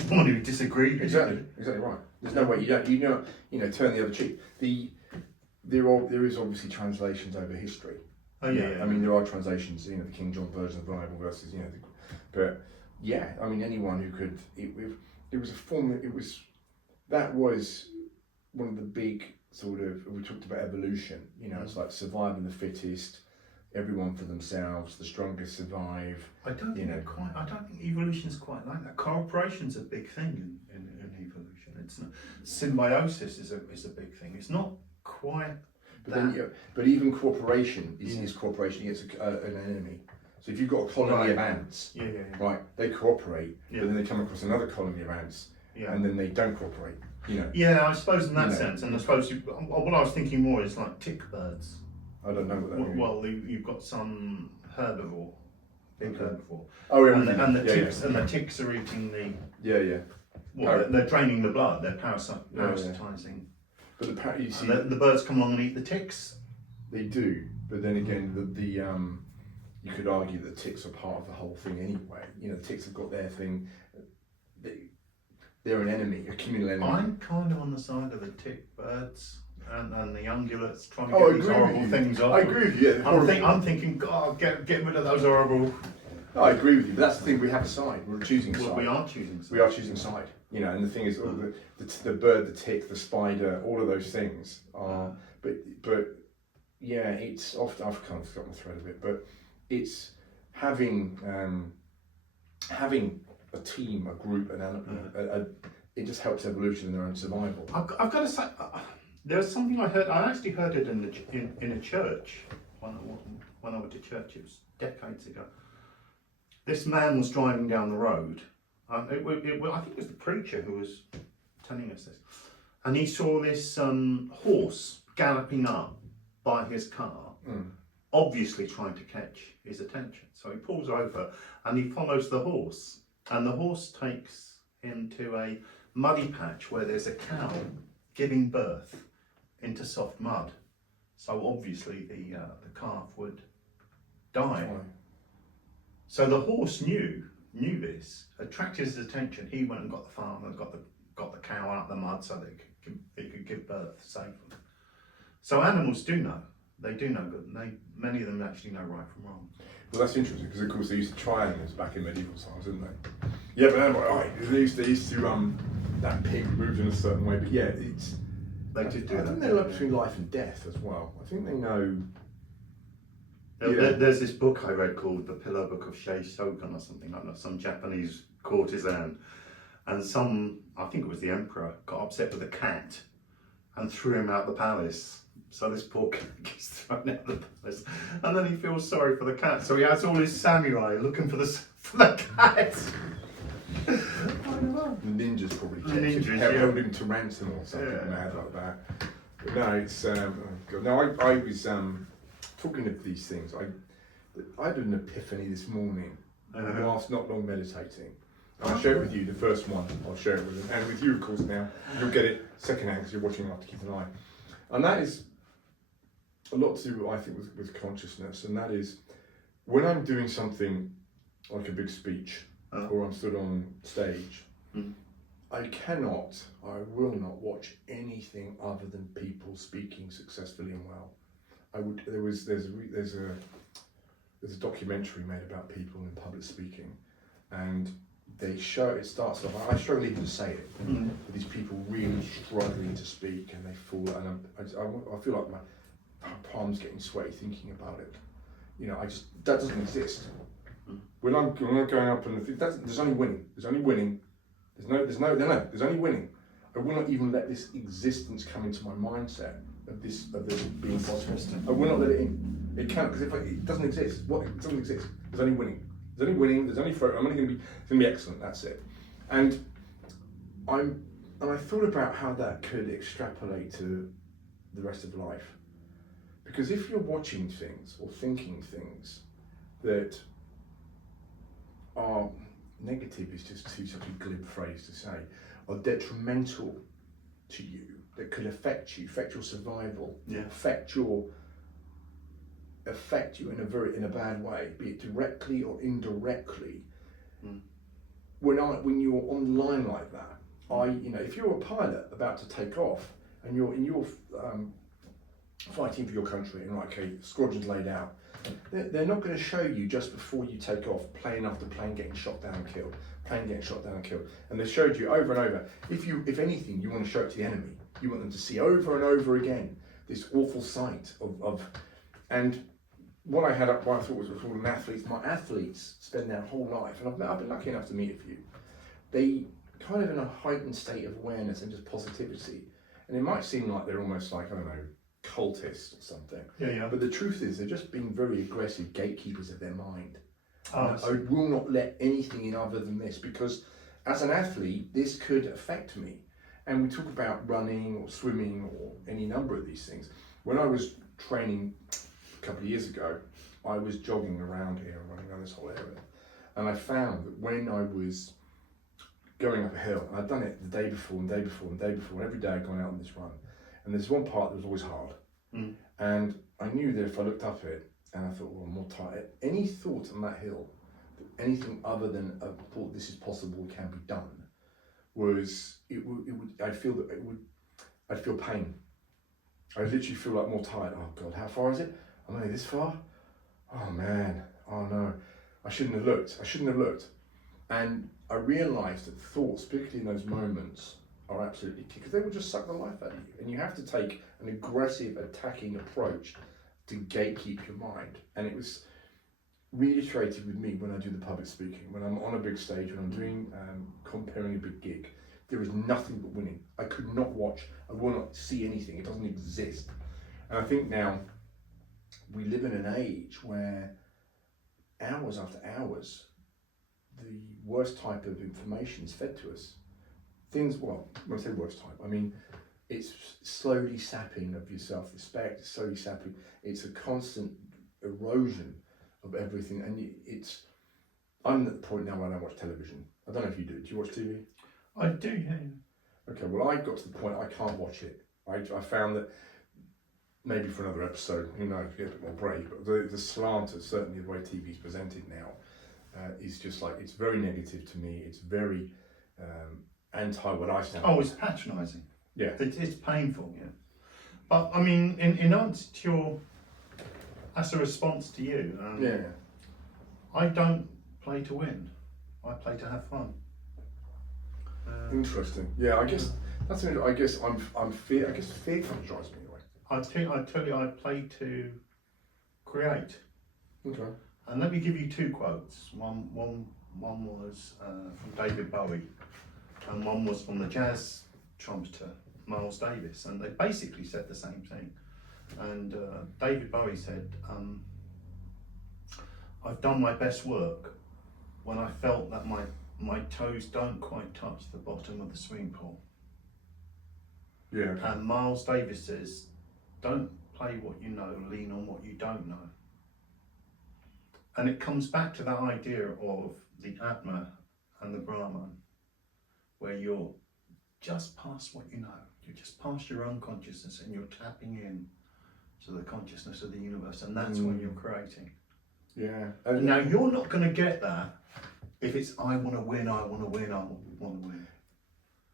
someone who disagreed. Exactly right. There's no way you turn the other cheek. There is obviously translations over history. Oh yeah. There are translations, the King James version of the Bible versus, but yeah, anyone who could. It was a form. That was one of the big sort of. We talked about evolution. It's like surviving the fittest, everyone for themselves, the strongest survive. I don't think evolution is quite like that. Cooperation's a big thing in evolution. It's not, symbiosis is a big thing. It's not quite. But even cooperation is cooperation against an enemy. So if you've got a colony of ants, right, they cooperate, but then they come across another colony of ants, and then they don't cooperate. Yeah, I suppose in that sense, and I suppose what I was thinking more is like tick birds. I don't know what that means. Well, you've got some herbivore, big herbivore. Oh yeah, and the ticks are eating the. Yeah. Well, they're draining the blood. They're parasitizing. But you see, the birds come along and eat the ticks. They do, but then again, you could argue that ticks are part of the whole thing anyway. The ticks have got their thing. They're an enemy, a communal enemy. I'm kind of on the side of the tick birds and the ungulates trying to get these horrible things off. I agree with you. I'm thinking, God, get rid of those horrible. No, I agree with you, but that's the thing. We have a side. We're choosing a side. We are choosing side. We are choosing side. And the thing is, the bird, the tick, the spider, all of those things are. But yeah, it's often I've kind of forgotten the thread of it, but it's having a team, a group, it just helps evolution and their own survival. I've got to say, there's something I heard. I actually heard it in a church when I went to church. It was decades ago. This man was driving down the road. I think it was the preacher who was telling us this, and he saw this horse galloping up by his car, obviously trying to catch his attention. So he pulls over and he follows the horse, and the horse takes him to a muddy patch where there's a cow giving birth into soft mud. So obviously the calf would die. So the horse knew this, attracted his attention. He went and got the farmer, got the cow out of the mud so that it could give birth safely. So animals do know. They do know good, and many of them actually know right from wrong. Well, that's interesting because, of course, they used to try animals back in medieval times, didn't they? Yeah, but they used to that pig moved in a certain way. But yeah, they did do I that. think they look between life and death as well. I think they know. There's this book I read called The Pillow Book of Shei Shogun or something like that. Some Japanese courtesan, and I think it was the emperor, got upset with a cat and threw him out the palace. So this poor cat gets thrown out the palace, and then he feels sorry for the cat. So he has all his samurai looking for the cat. I don't know. The ninjas probably held him to ransom or something mad like that. But no, it's God. No, I was talking of these things. I had an epiphany this morning whilst not long meditating. And I'll share it with you. The first one, I'll share it with you, and with you, of course. Now you'll get it secondhand because you're watching after Keith and I. And that is a lot to do, I think, with consciousness. And that is when I'm doing something like a big speech or I'm stood on stage, I will not watch anything other than people speaking successfully and well. There's a documentary made about people in public speaking, and it starts off, I struggle even to say it, but these people really struggling to speak, and they fall, and I feel like my palms getting sweaty thinking about it. That doesn't exist. When I'm going up and there's only winning. There's only winning. There's only winning. I will not even let this existence come into my mindset of this being possible. I will not let it in. It can't, because if it doesn't exist, it doesn't exist. There's only winning. There's only winning. There's only throw. It's gonna be excellent. That's it. And I thought about how that could extrapolate to the rest of life. Because if you're watching things or thinking things that are negative, is just such a glib phrase to say, are detrimental to you, that could affect you, affect your survival, affect you in a bad way, be it directly or indirectly. When you're on the line like that, if you're a pilot about to take off and you're fighting for your country and squadron's laid out, they're not going to show you just before you take off plane after plane getting shot down and killed, and they showed you over and over. If anything, you want to show it to the enemy. You want them to see over and over again this awful sight of and what I thought was called athletes. My athletes spend their whole life, and I've been lucky enough to meet a few. They kind of in a heightened state of awareness and just positivity, and it might seem like they're almost like, I don't know, cultists or something. But the truth is, they're just being very aggressive gatekeepers of their mind. I will not let anything in other than this, because as an athlete, this could affect me. And we talk about running or swimming or any number of these things. When I was training a couple of years ago, I was jogging around here, running around this whole area, and I found that when I was going up a hill, and I'd done it the day before, and every day I'd gone out on this run, and there's one part that was always hard, and I knew that if I looked up it, and I thought, well, I'm more tired, any thought on that hill, that anything other than a thought this is possible, can be done, I'd feel pain. I'd literally feel like more tired. Oh God, how far is it? I'm only this far? Oh man, oh no. I shouldn't have looked. And I realised that thoughts, particularly in those moments, are absolutely key, because they will just suck the life out of you. And you have to take an aggressive, attacking approach to gatekeep your mind. And it was reiterated with me when I do the public speaking, when I'm on a big stage, when I'm doing, comparing a big gig. there is nothing but winning. I could not watch, I will not see anything, it doesn't exist. And I think now we live in an age where hours after hours, the worst type of information is fed to us. Things, well, when I say worst type, I mean, it's slowly sapping of your self-respect, it's slowly sapping, it's a constant erosion of everything. And I'm at the point now where I don't watch television. I don't know if you do. Do you watch TV? I do, yeah. Okay, well, I got to the point I can't watch it. I found that maybe for another episode, who knows, get a bit more brave, but the slant of certainly the way TV is presented now is just like, it's very negative to me. It's very anti what I stand for. Oh, it's patronising. Yeah. It's painful, yeah. But I mean, in answer to your, as a response to you, yeah. I don't play to win. I play to have fun. Interesting. Yeah, I guess that's an. I guess I'm fear. I guess fear kind of drives me away. I tell you, I play to create. Okay. And let me give you two quotes. One was from David Bowie, and one was from the jazz trumpeter Miles Davis, and they basically said the same thing. And David Bowie said, "I've done my best work when I felt that my toes don't quite touch the bottom of the swimming pool." Yeah. Okay. And Miles Davis says, "Don't play what you know, lean on what you don't know." And it comes back to that idea of the Atma and the Brahman, where you're just past what you know. You're just past your own consciousness and you're tapping in to the consciousness of the universe, and that's when you're creating. Yeah. And now you're not going to get that if it's I want to win, I want to win, I want to win.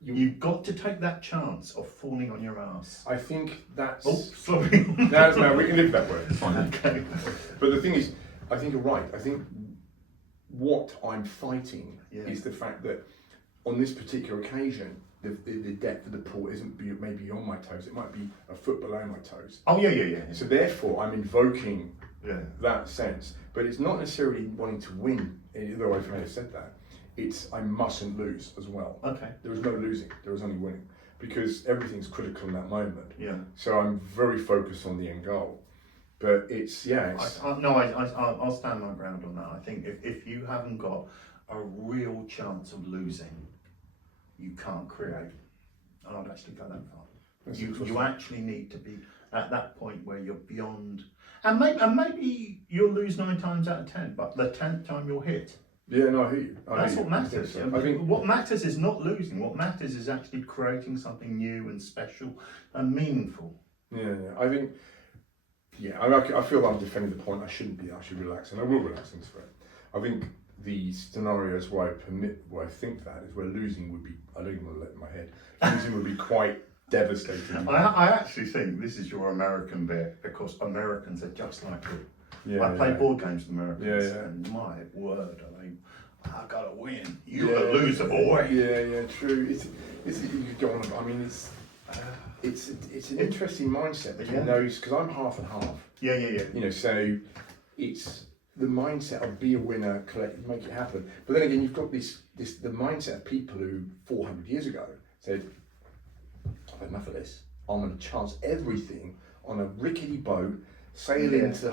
You've got to take that chance of falling on your ass. I think that's. Oh, sorry. No, we can live that way. It's fine. Okay. But the thing is, I think you're right. I think what I'm fighting is the fact that on this particular occasion, the depth of the pool isn't maybe on my toes. It might be a foot below my toes. Oh yeah. So therefore, I'm invoking that sense. But it's not necessarily wanting to win, though I may have said that. It's I mustn't lose as well. Okay. There is no losing. There is only winning, because everything's critical in that moment. Yeah. So I'm very focused on the end goal. But it's I'll stand my ground on that. I think if you haven't got a real chance of losing, you can't create. I would actually go that far. You actually need to be at that point where you're beyond, and maybe you'll lose 9 times out of 10, but the 10th time you'll hit. Yeah, no, I hear you. That's what matters. So. I think what matters is not losing. What matters is actually creating something new and special and meaningful. Yeah, I think. Yeah, I feel that I'm defending the point. I shouldn't be. I should relax, and I will relax into it. I think the scenarios where I think that is where losing would be. I don't even want to let in my head. Losing would be quite devastating. I actually think this is your American bit, because Americans are just like you. Yeah, I play board games with Americans, and my word, I gotta win. You're a loser, boy. Yeah, true. It's you go on. I mean, it's an interesting mindset between those, because I'm half and half. Yeah. You know, so it's the mindset of be a winner, collect, make it happen. But then again, you've got the mindset of people who 400 years ago said, "I've had enough of this. I'm going to chance everything on a rickety boat, sail into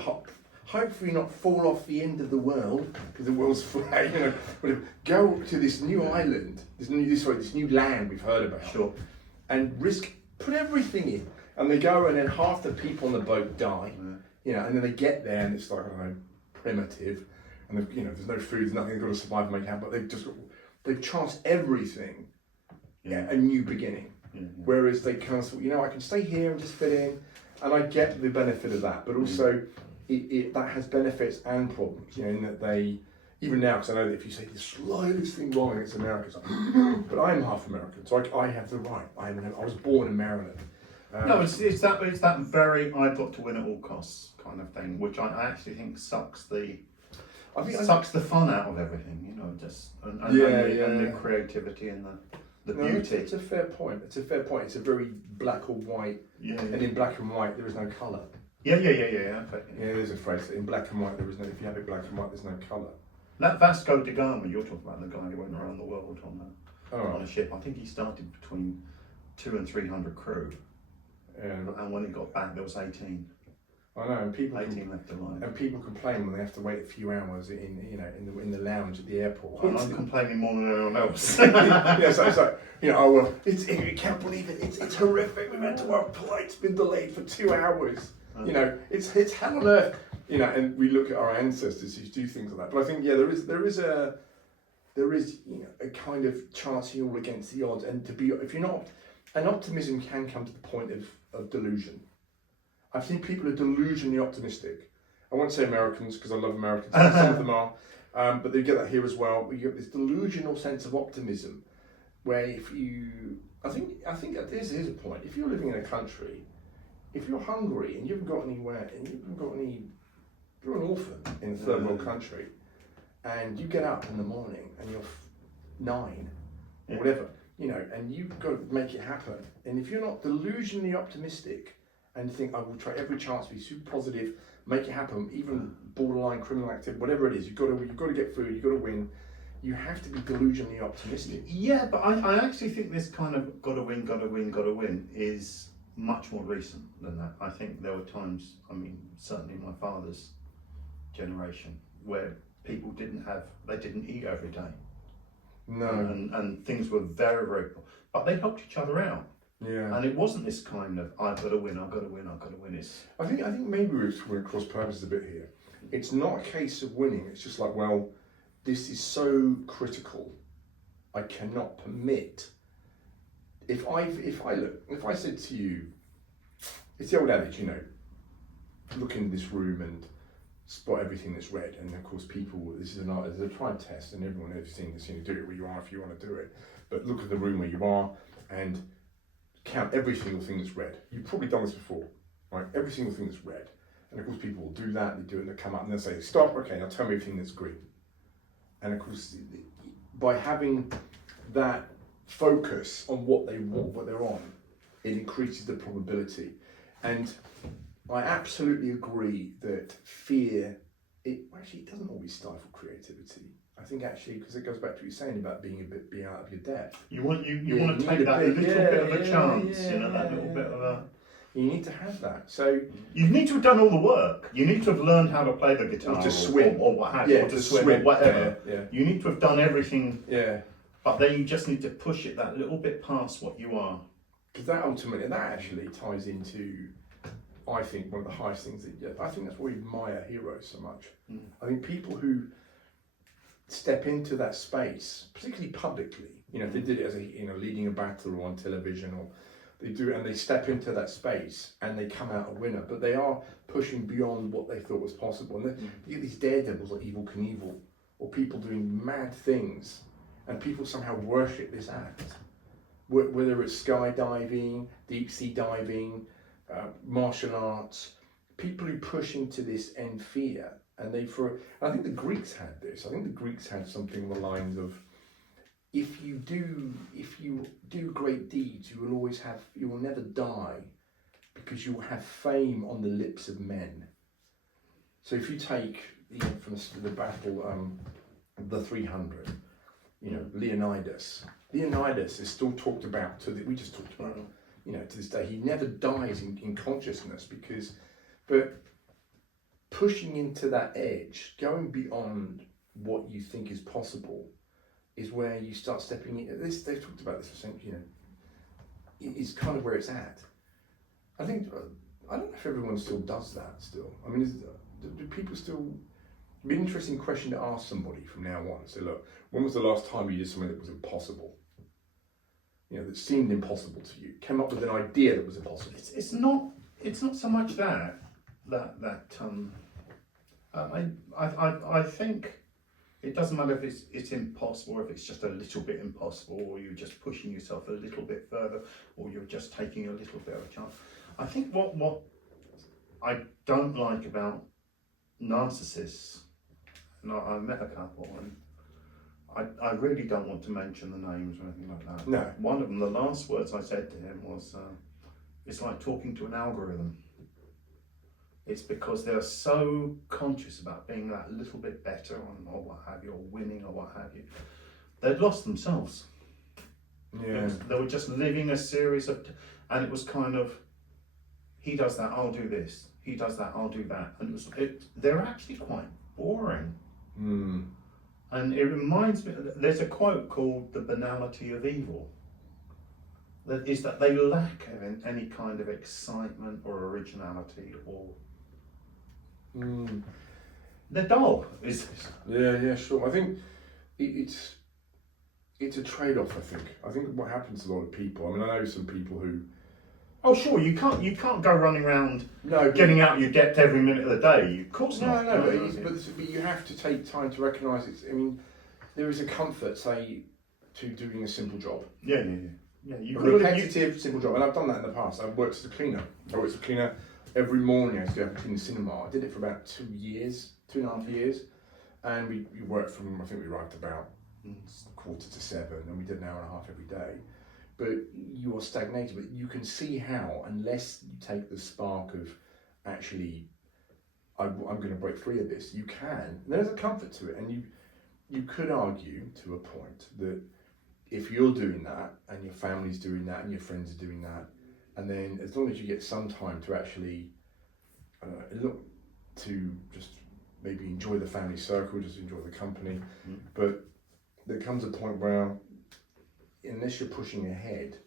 hopefully not fall off the end of the world, because the world's flat. You know, go to this new island, this new land we've heard about, and put everything in." And they go, and then half the people on the boat die. You know, and then they get there, and it's like, I don't know, primitive, and there's no food, there's nothing, they've got to survive and make it happen. But they've chanced everything, a new beginning. Whereas they kind of thought, I can stay here and just fit in, and I get the benefit of that, but also that has benefits and problems. In that they, even now, because I know that if you say the slightest thing wrong against America, it's like, but I am half American, so I have the right. I was born in Maryland. No, it's that very I've got to win at all costs kind of thing, which I actually think sucks the fun out of everything, and the creativity and the beauty. It's a fair point. It's a very black or white. Yeah. And in black and white there is no colour. Yeah. Okay. Yeah, there's a phrase that in black and white there is no. If you have it black and white, there's no colour. That Vasco da Gama, you're talking about the guy who went around the world on that. on a ship. I think he started between 200 and 300 crew, and when it got back, there was 18. I know, and people 18 left alive. And people complain when they have to wait a few hours in the lounge at the airport. And I'm complaining more than anyone else. Yeah, so it's like, oh well, you can't believe it. It's horrific. We went to our flight's been delayed for 2 hours. It's hell on earth. And we look at our ancestors who do things like that. But I think there is a kind of charting all against the odds, and if you're not, an optimism can come to the point of delusion. I've seen people who are delusionally optimistic. I won't say Americans because I love Americans, some of them are, but they get that here as well. You get this delusional sense of optimism, where I think here's a point. If you're living in a country, if you're hungry and you haven't got anywhere, and you're an orphan in a third world country, and you get up in the morning and you're 9 or whatever, and you've got to make it happen. And if you're not delusionally optimistic and think, I will try every chance to be super positive, make it happen, even borderline criminal activity, whatever it is, you've got to get food, you've got to win. You have to be delusionally optimistic. Yeah, but I actually think this kind of got to win is much more recent than that. I think there were times, certainly my father's generation, where people didn't eat every day. No. And things were very, very poor. But they helped each other out. Yeah. And it wasn't this kind of, I've got to win. I think maybe we're cross purposes a bit here. It's not a case of winning. It's just like, well, this is so critical. I cannot permit. If I said to you, it's the old adage, look in this room and spot everything that's red. And of course, this is a tried test, and everyone has seen this. Do it where you are if you want to do it. But look at the room where you are and count every single thing that's red. You've probably done this before, right? Every single thing that's red. And of course, people will do that. They do it and they come up and they'll say, stop, okay, now tell me everything that's green. And of course, by having that focus on what they want, what they're on, it increases the probability. And I absolutely agree that fear, it doesn't always stifle creativity. I think actually, because it goes back to what you're saying about being out of your depth. You want to take that little bit of a chance, that little bit of a. You need to have that. So you need to have done all the work. You need to have learned how to play the guitar, or to swim, or what have you, or to swim, or whatever. Yeah. You need to have done everything. Yeah. But then you just need to push it that little bit past what you are. Because that actually ties into, I think, one of the highest things I think that's why we admire heroes so much. I think people who step into that space, particularly publicly, if they did it as leading a battle or on television, or they do it and they step into that space and they come out a winner, but they are pushing beyond what they thought was possible. And you get these daredevils like Evel Knievel, or people doing mad things, and people somehow worship this act. Whether it's skydiving, deep sea diving, martial arts, people who push into this end fear. And I think the Greeks had this. I think the Greeks had something along the lines of, if you do great deeds, you will never die, because you will have fame on the lips of men. So if you take the infamous battle, the 300, Leonidas is still talked about we just talked about, to this day. He never dies in consciousness but pushing into that edge, going beyond what you think is possible, is where you start stepping in. They've talked about this, is kind of where it's at. I don't know if everyone still does that still. Do people still, it'd be an interesting question to ask somebody from now on. Say, look, when was the last time you did something that was impossible? That seemed impossible to you, came up with an idea that was impossible. It's not so much that I think it doesn't matter if it's impossible, or if it's just a little bit impossible, or you're just pushing yourself a little bit further, or you're just taking a little bit of a chance. I think what I don't like about narcissists, and I met a couple, and I really don't want to mention the names or anything like that. No. One of them, the last words I said to him was, it's like talking to an algorithm. It's because they're so conscious about being that little bit better, or what have you, or winning, or what have you. They'd lost themselves. Yeah. They were just living a series of, and it was kind of, he does that, I'll do this. He does that, I'll do that. And they're actually quite boring. Mm. And it reminds me, there's a quote called "The Banality of Evil." That is that they lack any kind of excitement or originality, or they're dull. Yeah, sure. I think it's a trade-off. I think what happens to a lot of people. I mean, I know some people who. Oh, sure. You can't go running around No, getting out your depth every minute of the day. Of course not. No. But you have to take time to recognise it. I mean, there is a comfort, say, to doing a simple job. Yeah. A repetitive, simple job, and I've done that in the past. I've worked as a cleaner. I worked as a cleaner every morning. I used to go clean the cinema. I did it for about 2.5 years, and we worked from. I think we arrived about 6:45, and we did an hour and a half every day. But you are stagnated. But you can see how, unless you take the spark of actually, I'm going to break free of this. You can. There's a comfort to it, and you could argue to a point that if you're doing that, and your family's doing that, and your friends are doing that, and then as long as you get some time to actually look to just maybe enjoy the family circle, just enjoy the company, but there comes a point where unless you're pushing ahead,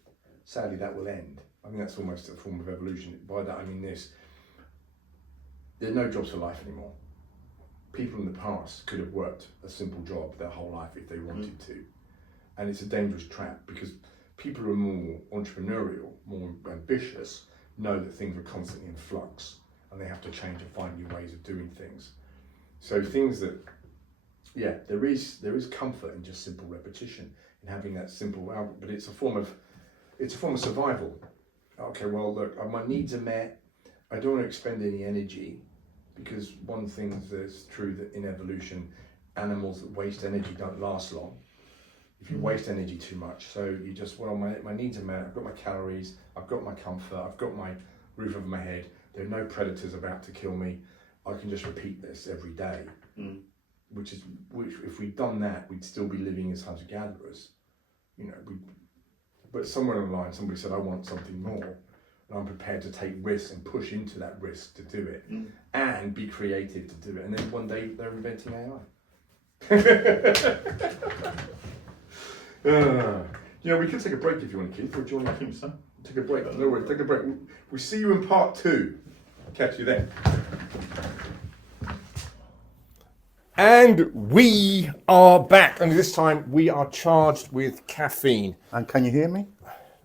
sadly that will end. I mean, that's almost a form of evolution. By that I mean this: there are no jobs for life anymore. People in the past could have worked a simple job their whole life if they wanted to. And it's a dangerous trap, because people who are more entrepreneurial, more ambitious, know that things are constantly in flux and they have to change and find new ways of doing things. So things that, there is comfort in just simple repetition, in having that simple output, but it's a form of survival. Okay, well look, my needs are met. I don't want to expend any energy, because one thing that's true that in evolution, animals that waste energy don't last long. If you waste energy too much, so you just, my needs are met, I've got my calories, I've got my comfort, I've got my roof over my head, there are no predators about to kill me, I can just repeat this every day. Which if we'd done that, we'd still be living as hunter-gatherers. But somewhere along the line, somebody said, I want something more, and I'm prepared to take risks and push into that risk to do it, and be creative to do it, and then one day they're inventing AI. We could take a break if you want, Keith, or do you want to keep some? Take a break. No worries, take a break. We'll see you in part 2. Catch you then. And we are back, and this time we are charged with caffeine. And can you hear me?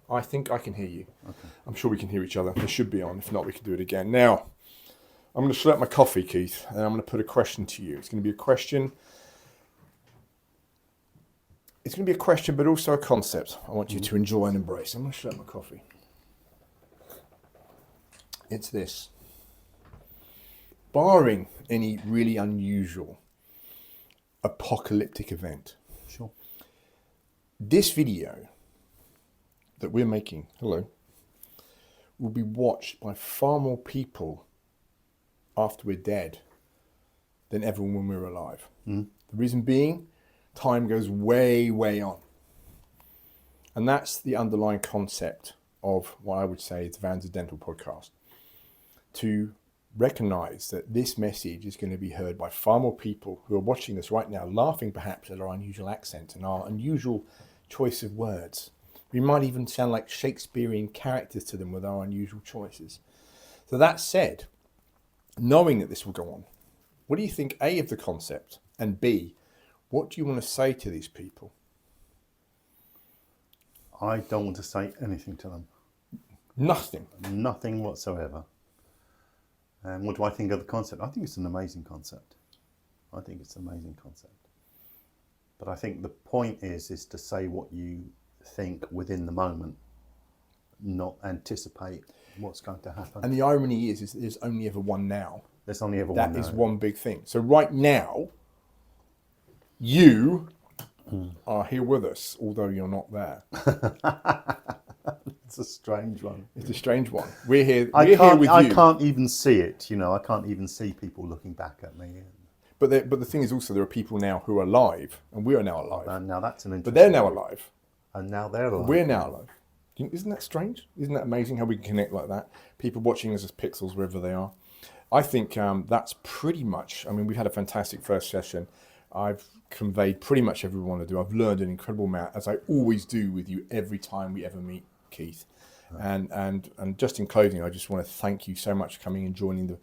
I think I can hear you. Okay. I'm sure we can hear each other. It should be on. If not, we can do it again. Now, I'm going to select my coffee, Keith, and I'm going to put a question to you. It's going to be a question. It's going to be a question, but also a concept I want you to enjoy and embrace. I'm going to select my coffee. It's this. Barring any really unusual apocalyptic event. Sure. This video that we're making, will be watched by far more people after we're dead than ever when we're alive. The reason being, time goes way, way on. And that's the underlying concept of what I would say is the Vancendental podcast. To recognize that this message is going to be heard by far more people who are watching this right now, laughing perhaps at our unusual accent and our unusual choice of words. We might even sound like Shakespearean characters to them with our unusual choices. So that said, knowing that this will go on, what do you think, A, of the concept, and B, what do you want to say to these people? I don't want to say anything to them. Nothing? Nothing whatsoever. And what do I think of the concept? I think it's an amazing concept. But I think the point is to say what you think within the moment, not anticipate what's going to happen. And the irony is there's only ever one now. There's only ever one now. That is one big thing. So right now, you are here with us, although you're not there. It's a strange one. It's a strange one. We're here. Here with you. I can't even see it. I can't even see people looking back at me. But the thing is also there are people now who are alive, and we are now alive. Now that's an interesting. But they're now alive, And now they're alive. We're now alive. Isn't that strange? Isn't that amazing how we can connect like that? People watching us as pixels wherever they are. I think that's pretty much, I mean, we've had a fantastic first session. I've conveyed pretty much everything I want to do. I've learned an incredible amount, as I always do with you every time we ever meet, Keith. Right. And just in closing, I just want to thank you so much for coming and joining the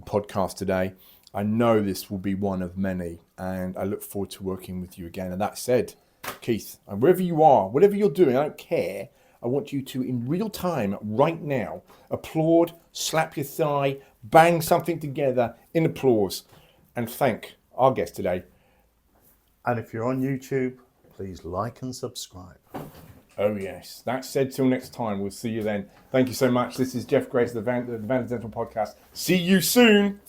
podcast today. I know this will be one of many, and I look forward to working with you again. And that said, Keith, and wherever you are, whatever you're doing, I don't care. I want you to, in real time, right now, applaud, slap your thigh, bang something together in applause, and thank our guest today. And if you're on YouTube, please like and subscribe. Oh, yes. That said, till next time. We'll see you then. Thank you so much. This is Jeff Grace, the Vancendental podcast. See you soon.